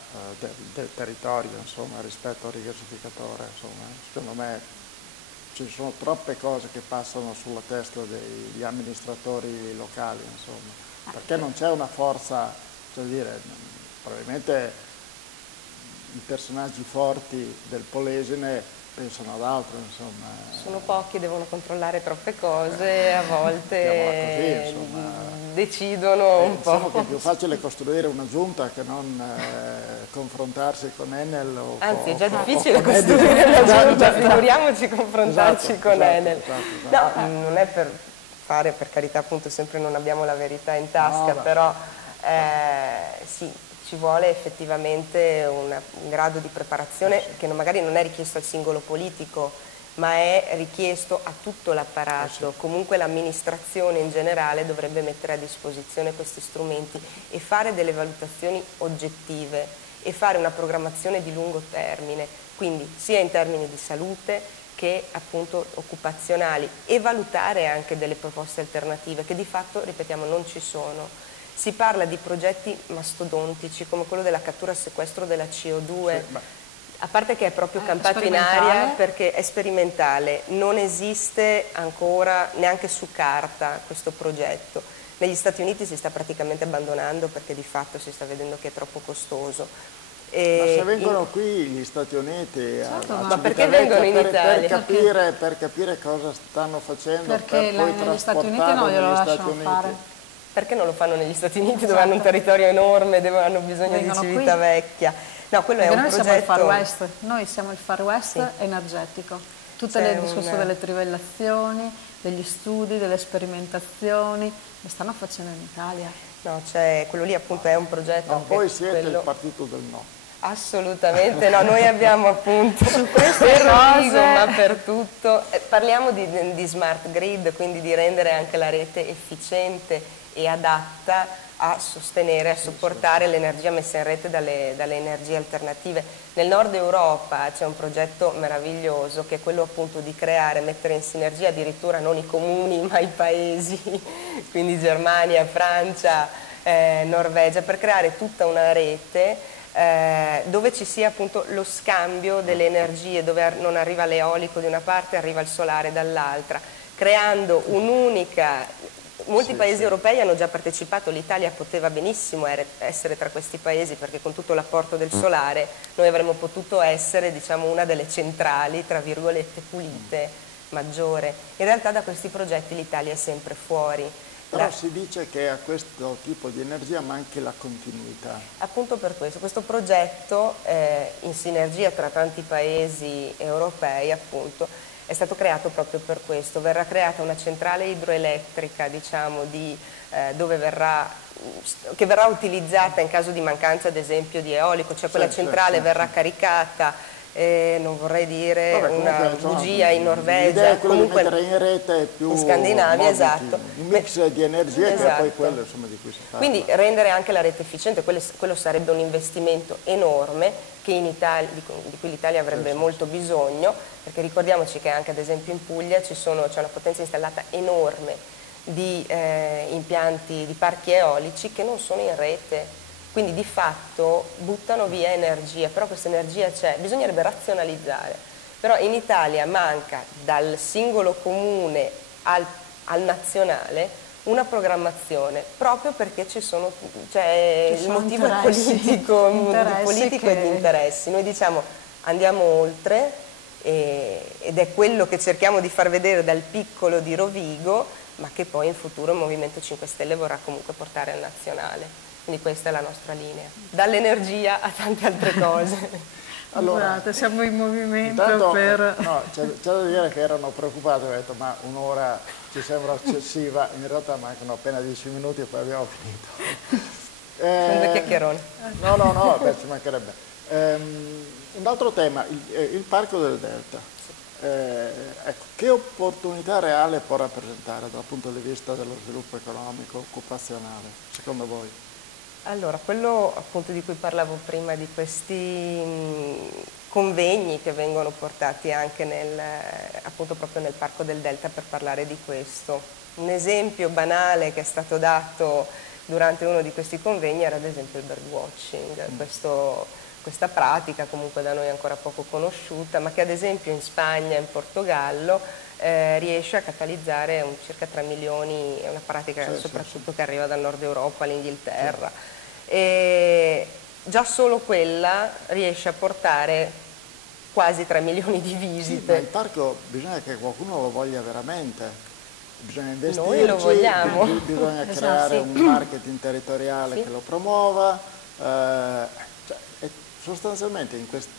del territorio, insomma, rispetto al rigassificatore. Insomma. Secondo me ci sono troppe cose che passano sulla testa degli amministratori locali, insomma. Perché non c'è una forza, cioè dire, probabilmente i personaggi forti del Polesine pensano ad altro, insomma. Sono pochi, devono controllare troppe cose, a volte Così, insomma. decidono un po'. Diciamo che è più facile costruire una giunta che non confrontarsi con Enel. Anzi, è già difficile costruire una giunta, figuriamoci confrontarci con Enel. No, non è per fare, per carità, appunto, sempre non abbiamo la verità in tasca, però sì, ci vuole effettivamente un grado di preparazione che magari non è richiesto al singolo politico, ma è richiesto a tutto l'apparato. Comunque l'amministrazione in generale dovrebbe mettere a disposizione questi strumenti e fare delle valutazioni oggettive e fare una programmazione di lungo termine, quindi sia in termini di salute che appunto occupazionali, e valutare anche delle proposte alternative che di fatto, ripetiamo, non ci sono. Si parla di progetti mastodontici come quello della cattura e sequestro della CO2, a parte che è proprio campato in aria perché è sperimentale, non esiste ancora neanche su carta questo progetto. Negli Stati Uniti si sta praticamente abbandonando perché di fatto si sta vedendo che è troppo costoso. Ma se vengono qui gli Stati Uniti ma perché vengono in Italia? Per capire cosa stanno facendo, perché per poi negli Stati Uniti non glielo lasciano fare. Perché non lo fanno negli Stati Uniti dove hanno un territorio enorme, dove hanno bisogno di Civitavecchia? No, quello perché è un noi progetto... siamo il Far West, noi siamo il Far West energetico. Tutte le discussioni delle trivellazioni, degli studi, delle sperimentazioni, le stanno facendo in Italia. No, cioè quello lì appunto è un progetto... Ma voi siete il partito del no. Assolutamente no, noi abbiamo appunto su queste cose, ma per tutto. Parliamo di smart grid, quindi di rendere anche la rete efficiente e adatta a sostenere, a supportare l'energia messa in rete dalle energie alternative. Nel nord Europa c'è un progetto meraviglioso che è quello appunto di creare, mettere in sinergia addirittura non i comuni ma i paesi, quindi Germania, Francia, Norvegia, per creare tutta una rete dove ci sia appunto lo scambio delle energie, dove non arriva l'eolico di una parte, arriva il solare dall'altra, creando un'unica... Molti paesi europei hanno già partecipato, l'Italia poteva benissimo essere tra questi paesi perché con tutto l'apporto del solare noi avremmo potuto essere, diciamo, una delle centrali, tra virgolette, pulite, maggiore. In realtà da questi progetti l'Italia è sempre fuori. Però si dice che a questo tipo di energia manchi la continuità. Appunto per questo progetto in sinergia tra tanti paesi europei appunto è stato creato proprio per questo. Verrà creata una centrale idroelettrica, diciamo, che verrà utilizzata in caso di mancanza ad esempio di eolico, cioè quella centrale verrà caricata. Non vorrei dire una bugia, in Norvegia, l'idea è quella di mettere in rete più in Scandinavia, esatto, un mix di energie che è poi quello, insomma, di cui si parla. Quindi rendere anche la rete efficiente, quello sarebbe un investimento enorme che in Italia, di cui l'Italia avrebbe molto bisogno, perché ricordiamoci che anche ad esempio in Puglia c'è una potenza installata enorme di impianti, di parchi eolici che non sono in rete. Quindi di fatto buttano via energia, però questa energia c'è, bisognerebbe razionalizzare. Però in Italia manca dal singolo comune al nazionale una programmazione, proprio perché il motivo è politico, e di interessi. Noi diciamo andiamo oltre ed è quello che cerchiamo di far vedere dal piccolo di Rovigo, ma che poi in futuro il Movimento 5 Stelle vorrà comunque portare al nazionale. Quindi questa è la nostra linea, dall'energia a tante altre cose. Allora, guardate, siamo in movimento No, c'è da dire che erano preoccupati, ho detto ma un'ora ci sembra eccessiva, in realtà mancano appena 10 minuti e poi abbiamo finito. Un chiacchierone. No, ci mancherebbe. Un altro tema, il Parco del Delta. Ecco, che opportunità reale può rappresentare dal punto di vista dello sviluppo economico, occupazionale, secondo voi? Allora, quello appunto di cui parlavo prima, di questi convegni che vengono portati anche appunto proprio nel Parco del Delta per parlare di questo. Un esempio banale che è stato dato durante uno di questi convegni era ad esempio il birdwatching, questa pratica comunque da noi ancora poco conosciuta, ma che ad esempio in Spagna e in Portogallo riesce a catalizzare circa 3 milioni, è una pratica soprattutto che arriva dal nord Europa all'Inghilterra. E già solo quella riesce a portare quasi 3 milioni di Sì, ma visite. il parco bisogna che qualcuno lo voglia veramente, bisogna investirci, Noi lo vogliamo. Bisogna Esatto, creare sì. un marketing territoriale Sì. che lo promuova, cioè, e sostanzialmente in questo,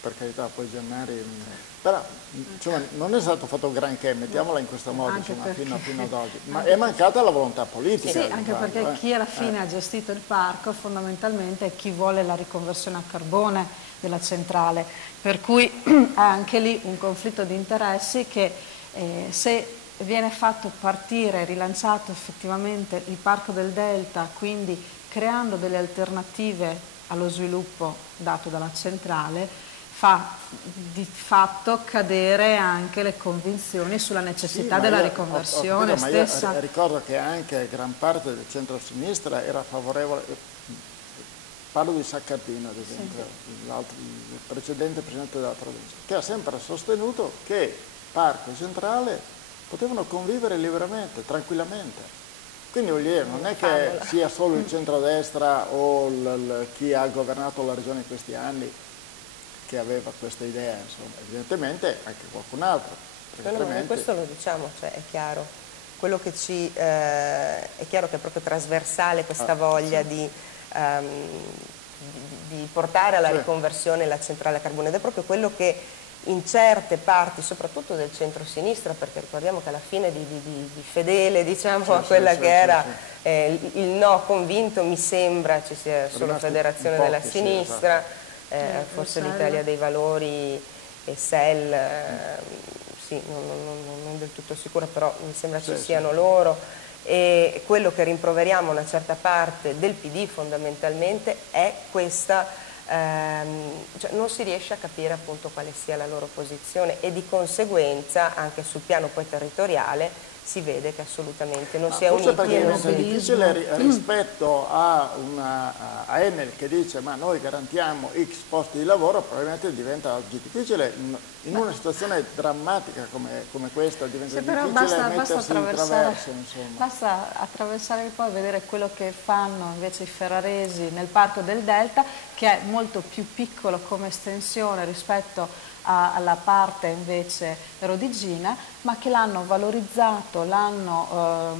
per carità poi Gennari, però insomma, non è stato fatto granché, mettiamola in questo modo, Anche insomma, perché- fino ad oggi, ma è mancata la volontà politica. Sì, di anche farlo, perché chi alla fine ha gestito il parco fondamentalmente è chi vuole la riconversione a carbone della centrale, per cui ha anche lì un conflitto di interessi che se viene fatto partire, rilanciato effettivamente il Parco del Delta, quindi creando delle alternative allo sviluppo dato dalla centrale, fa di fatto cadere anche le convinzioni sulla necessità ma della io ho riconversione capito, ma io stessa. ricordo che anche gran parte del centro-sinistra era favorevole, parlo di Saccardino ad esempio, il precedente presidente della provincia, che ha sempre sostenuto che Parco e Centrale potevano convivere liberamente, tranquillamente. Quindi voglio dire, non è che sia solo il centrodestra o chi ha governato la regione in questi anni che aveva questa idea, insomma, evidentemente anche qualcun altro. No, no, ma questo lo diciamo, cioè è chiaro. Quello che è chiaro che è proprio trasversale questa voglia di portare alla riconversione la centrale a carbone, ed è proprio quello che in certe parti, soprattutto del centro-sinistra, perché ricordiamo che alla fine di fedele, diciamo, a quella che era il no convinto, mi sembra ci sia solo Federazione della Sinistra, forse l'Italia dei Valori e SEL, sì, non del tutto sicura, però mi sembra ci siano loro. E quello che rimproveriamo a una certa parte del PD fondamentalmente è questa, cioè non si riesce a capire appunto quale sia la loro posizione, e di conseguenza anche sul piano poi territoriale si vede che assolutamente non si è uniti. Forse perché diventa difficile rispetto a Enel che dice ma noi garantiamo X posti di lavoro, probabilmente diventa oggi difficile in una situazione drammatica come questa, diventa difficile mettersi in traverso, insomma. Basta attraversare il Po e vedere quello che fanno invece i ferraresi nel Parco del Delta, che è molto più piccolo come estensione rispetto alla parte invece rodigina, ma che l'hanno valorizzato, l'hanno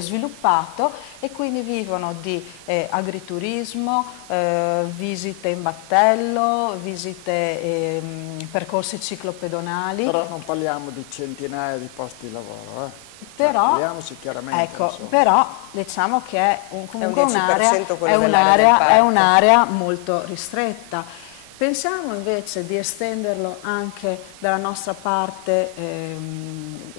sviluppato, e quindi vivono di agriturismo, visite in battello, visite percorsi ciclopedonali. Però non parliamo di centinaia di posti di lavoro, Però, parliamoci chiaramente. ecco, però diciamo che è comunque è un 10% quello dell'area del parco. è un'area molto ristretta. Pensiamo invece di estenderlo anche dalla nostra parte,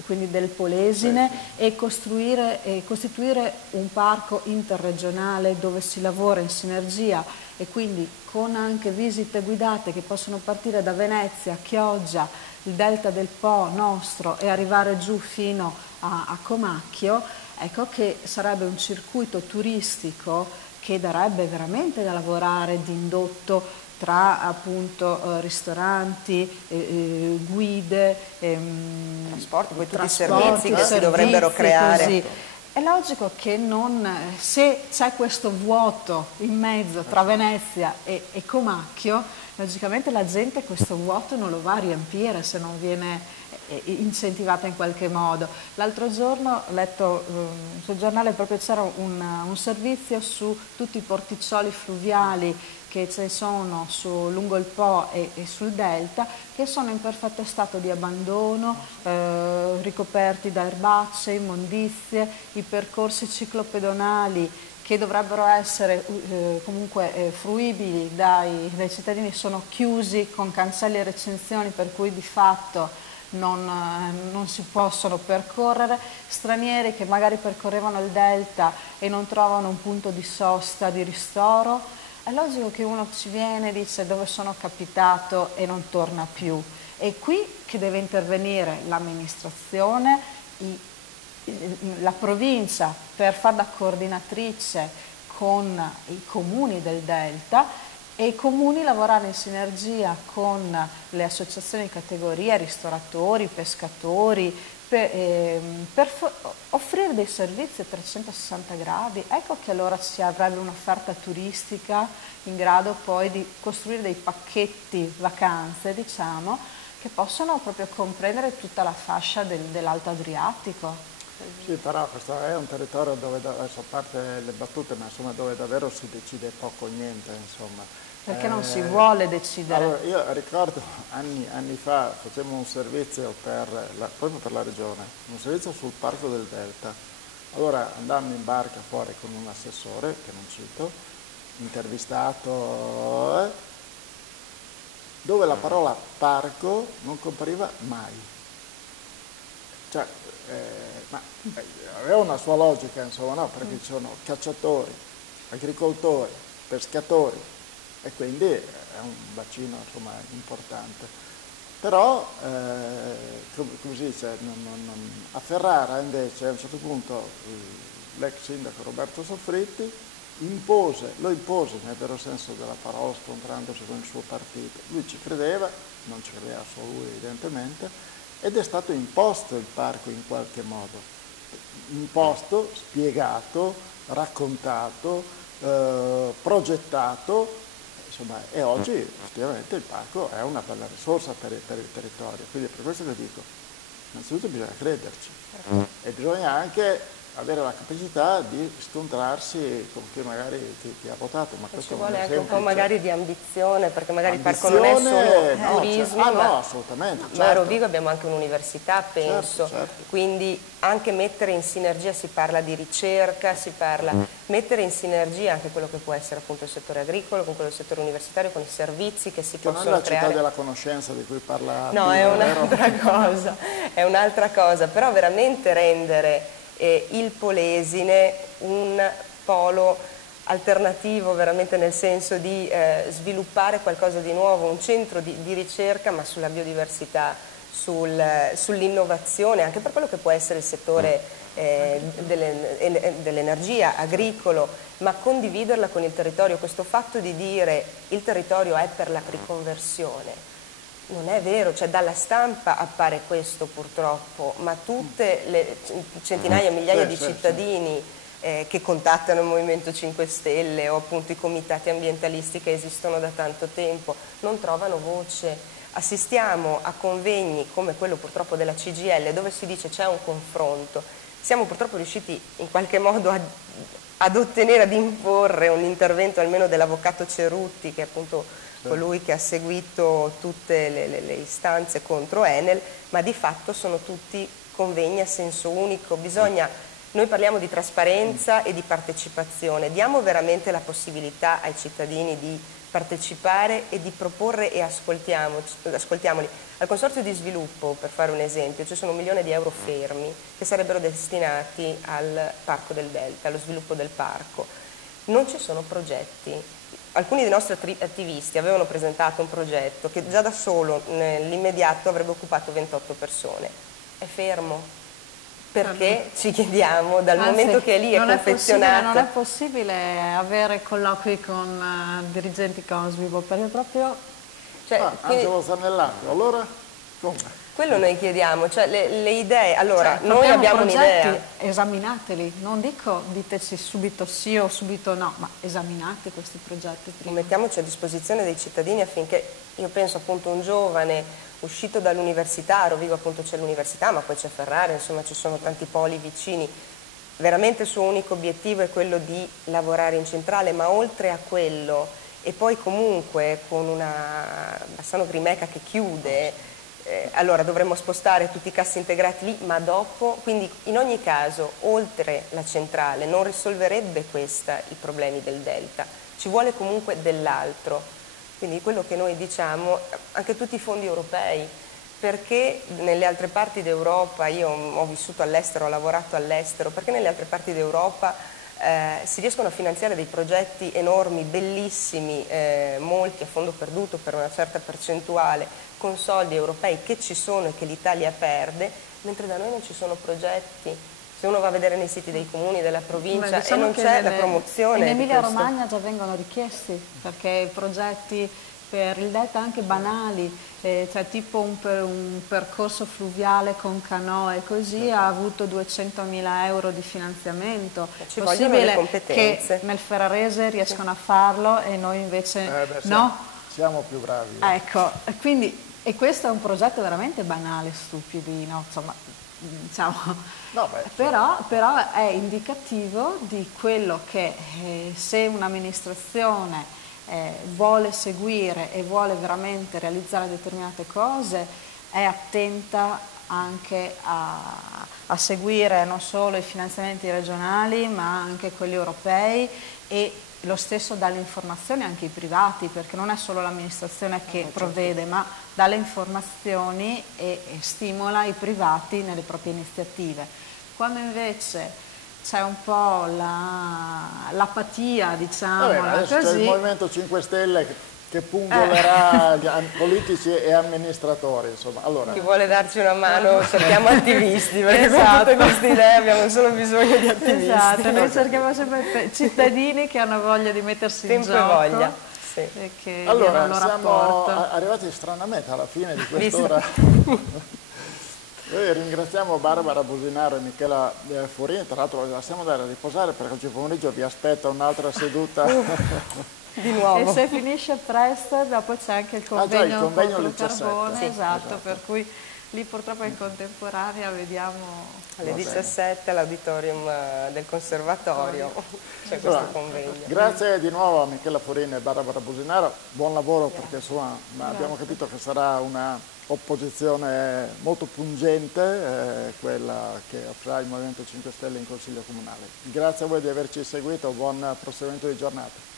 quindi del Polesine, e costituire un parco interregionale dove si lavora in sinergia, e quindi con anche visite guidate che possono partire da Venezia, Chioggia, il delta del Po nostro, e arrivare giù fino a Comacchio. Ecco che sarebbe un circuito turistico che darebbe veramente da lavorare di indotto tra appunto ristoranti, guide, trasporti, poi tutti i trasporti, servizi che si dovrebbero creare. Così. È logico che se c'è questo vuoto in mezzo tra Venezia e Comacchio, logicamente la gente questo vuoto non lo va a riempire se non viene incentivata in qualche modo. L'altro giorno ho letto sul giornale proprio c'era un servizio su tutti i porticcioli fluviali che ci sono lungo il Po e sul delta, che sono in perfetto stato di abbandono, ricoperti da erbacce, immondizie, i percorsi ciclopedonali che dovrebbero essere comunque fruibili dai cittadini sono chiusi con cancelli e recinzioni, per cui di fatto non si possono percorrere. Stranieri che magari percorrevano il delta e non trovano un punto di sosta, di ristoro. È logico che uno ci viene e dice dove sono capitato e non torna più. È qui che deve intervenire l'amministrazione, la provincia, per far da coordinatrice con i comuni del delta, e i comuni lavorare in sinergia con le associazioni di categoria, ristoratori, pescatori, per offrire dei servizi a 360 gradi. Ecco che allora si avrebbe un'offerta turistica in grado poi di costruire dei pacchetti vacanze, diciamo, che possono proprio comprendere tutta la fascia dell'Alto Adriatico. Sì, però questo è un territorio dove, adesso a parte le battute, ma insomma dove davvero si decide poco o niente, insomma. Perché non si vuole decidere. Allora, io ricordo anni fa facemmo un servizio proprio per la regione, un servizio sul Parco del Delta. Allora andammo in barca fuori con un assessore, che non cito, intervistato, dove la parola parco non compariva mai. Cioè, aveva una sua logica, insomma, no? Perché ci sono cacciatori, agricoltori, pescatori e quindi è un bacino, insomma, importante. Però, come si dice, a Ferrara invece a un certo punto l'ex sindaco Roberto Soffritti lo impose nel vero senso della parola, scontrandosi con il suo partito. Lui ci credeva, non ci credeva solo lui evidentemente, ed è stato imposto il parco in qualche modo, imposto, spiegato, raccontato, progettato, insomma, e oggi effettivamente il parco è una bella risorsa per il territorio, quindi per questo che dico, innanzitutto bisogna crederci e bisogna anche avere la capacità di scontrarsi con chi magari ti ha votato, ma questo ci vuole non è anche un po' semplice. magari di ambizione, perché magari il parco non è solo turismo, no, assolutamente. Noi Certo. a Rovigo abbiamo anche un'università, penso, Certo. quindi anche mettere in sinergia, si parla di ricerca, si parla, mettere in sinergia anche quello che può essere appunto il settore agricolo, con quello del settore universitario, con i servizi che si Che non possono è la creare. città della conoscenza di cui parla No, Pino, è un'altra cosa, però veramente rendere il Polesine un polo alternativo, veramente nel senso di sviluppare qualcosa di nuovo, un centro di ricerca ma sulla biodiversità, sull'innovazione, anche per quello che può essere il settore dell'energia, agricolo, ma condividerla con il territorio. Questo fatto di dire il territorio è per la riconversione non è vero, cioè dalla stampa appare questo purtroppo, ma tutte le centinaia, migliaia di cittadini che contattano il Movimento 5 Stelle o appunto i comitati ambientalisti che esistono da tanto tempo non trovano voce. Assistiamo a convegni come quello purtroppo della CGIL dove si dice c'è un confronto. Siamo purtroppo riusciti in qualche modo ad ottenere, ad imporre un intervento almeno dell'avvocato Cerutti, che è appunto colui che ha seguito tutte le istanze contro Enel, ma di fatto sono tutti convegni a senso unico. Noi parliamo di trasparenza e di partecipazione, diamo veramente la possibilità ai cittadini di partecipare e di proporre e ascoltiamoli. Al Consorzio di Sviluppo, per fare un esempio, ci sono 1 milione di euro fermi che sarebbero destinati al Parco del Delta, allo sviluppo del parco. Non ci sono progetti. Alcuni dei nostri attivisti avevano presentato un progetto che già da solo nell'immediato avrebbe occupato 28 persone. È fermo. Perché ci chiediamo, dal momento che è lì è confezionato... Non è possibile avere colloqui con dirigenti Consvivo, perché proprio... Angelo Zanellato, allora come? Quello noi chiediamo, cioè le idee, allora noi abbiamo un'idea. Esaminateli, non dico diteci subito sì o subito no, ma esaminate questi progetti prima. Mettiamoci a disposizione dei cittadini affinché, io penso appunto un giovane uscito dall'università, a Rovigo appunto c'è l'università ma poi c'è Ferrara, insomma ci sono tanti poli vicini, veramente il suo unico obiettivo è quello di lavorare in centrale, ma oltre a quello e poi comunque con una Bassano Grimeca che chiude, allora dovremmo spostare tutti i cassi integrati lì, ma dopo, quindi in ogni caso, oltre la centrale, non risolverebbe questa i problemi del Delta, ci vuole comunque dell'altro. Quindi quello che noi diciamo, anche tutti i fondi europei, perché nelle altre parti d'Europa, io ho vissuto all'estero, ho lavorato all'estero, perché nelle altre parti d'Europa si riescono a finanziare dei progetti enormi, bellissimi, molti a fondo perduto per una certa percentuale, con soldi europei che ci sono e che l'Italia perde, mentre da noi non ci sono progetti. Se uno va a vedere nei siti dei comuni, della provincia e non c'è la promozione. In Emilia Romagna già vengono richiesti, perché i progetti per il DET anche banali, cioè tipo un percorso fluviale con canoe così, ha avuto 200.000 euro di finanziamento. Ci vogliono le competenze. Che nel ferrarese riescono a farlo e noi invece no? Siamo più bravi. Ecco, quindi, e questo è un progetto veramente banale, stupidino, insomma, diciamo. No, però è indicativo di quello che se un'amministrazione vuole seguire e vuole veramente realizzare determinate cose, è attenta anche a seguire non solo i finanziamenti regionali ma anche quelli europei, e lo stesso dà le informazioni anche ai privati, perché non è solo l'amministrazione che provvede, ma dà le informazioni e stimola i privati nelle proprie iniziative. Quando invece c'è un po' l'apatia, diciamo, adesso così. c'è il Movimento 5 Stelle che pungolerà politici e amministratori, insomma. Allora, chi vuole darci una mano cerchiamo attivisti, perché con tutte queste idee abbiamo solo bisogno di attivisti. Esatto, noi cerchiamo sempre cittadini che hanno voglia di mettersi in gioco. Tempo e voglia. Sì. E che allora diano il siamo rapporto. arrivati stranamente alla fine di quest'ora. Noi ringraziamo Barbara Businaro e Michela Furin, tra l'altro la lasciamo andare a riposare perché oggi pomeriggio vi aspetta un'altra seduta. Di nuovo. E se finisce presto, dopo c'è anche il convegno, convegno contro il 17. carbone, Sì, esatto, per cui lì purtroppo in contemporanea vediamo. Alle 17 all'auditorium del Conservatorio c'è questo convegno. Grazie di nuovo a Michela Furin e Barbara Businaro, buon lavoro perché insomma abbiamo capito che sarà una opposizione molto pungente, quella che offrirà il Movimento 5 Stelle in Consiglio Comunale. Grazie a voi di averci seguito, buon proseguimento di giornata.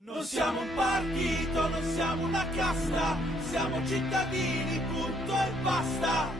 Non siamo un partito, non siamo una casta, siamo cittadini, punto e basta.